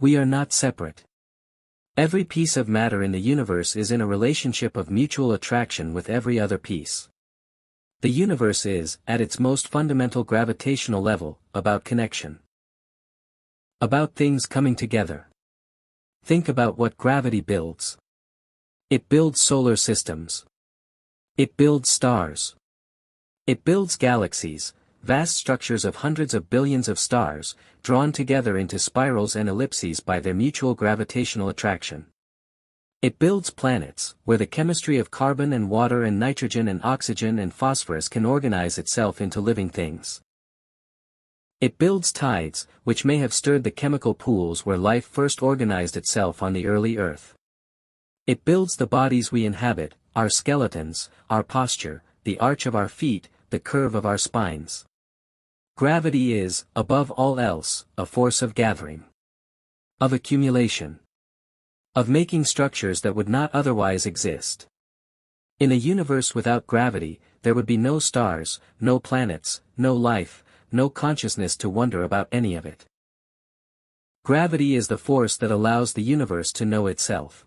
We are not separate. Every piece of matter in the universe is in a relationship of mutual attraction with every other piece. The universe is, at its most fundamental gravitational level, about connection. About things coming together. Think about what gravity builds. It builds solar systems. It builds stars. It builds galaxies, vast structures of hundreds of billions of stars, drawn together into spirals and ellipses by their mutual gravitational attraction. It builds planets, where the chemistry of carbon and water and nitrogen and oxygen and phosphorus can organize itself into living things. It builds tides, which may have stirred the chemical pools where life first organized itself on the early Earth. It builds the bodies we inhabit, our skeletons, our posture, the arch of our feet, the curve of our spines. Gravity is, above all else, a force of gathering. Of accumulation. Of making structures that would not otherwise exist. In a universe without gravity, there would be no stars, no planets, no life, no consciousness to wonder about any of it. Gravity is the force that allows the universe to know itself.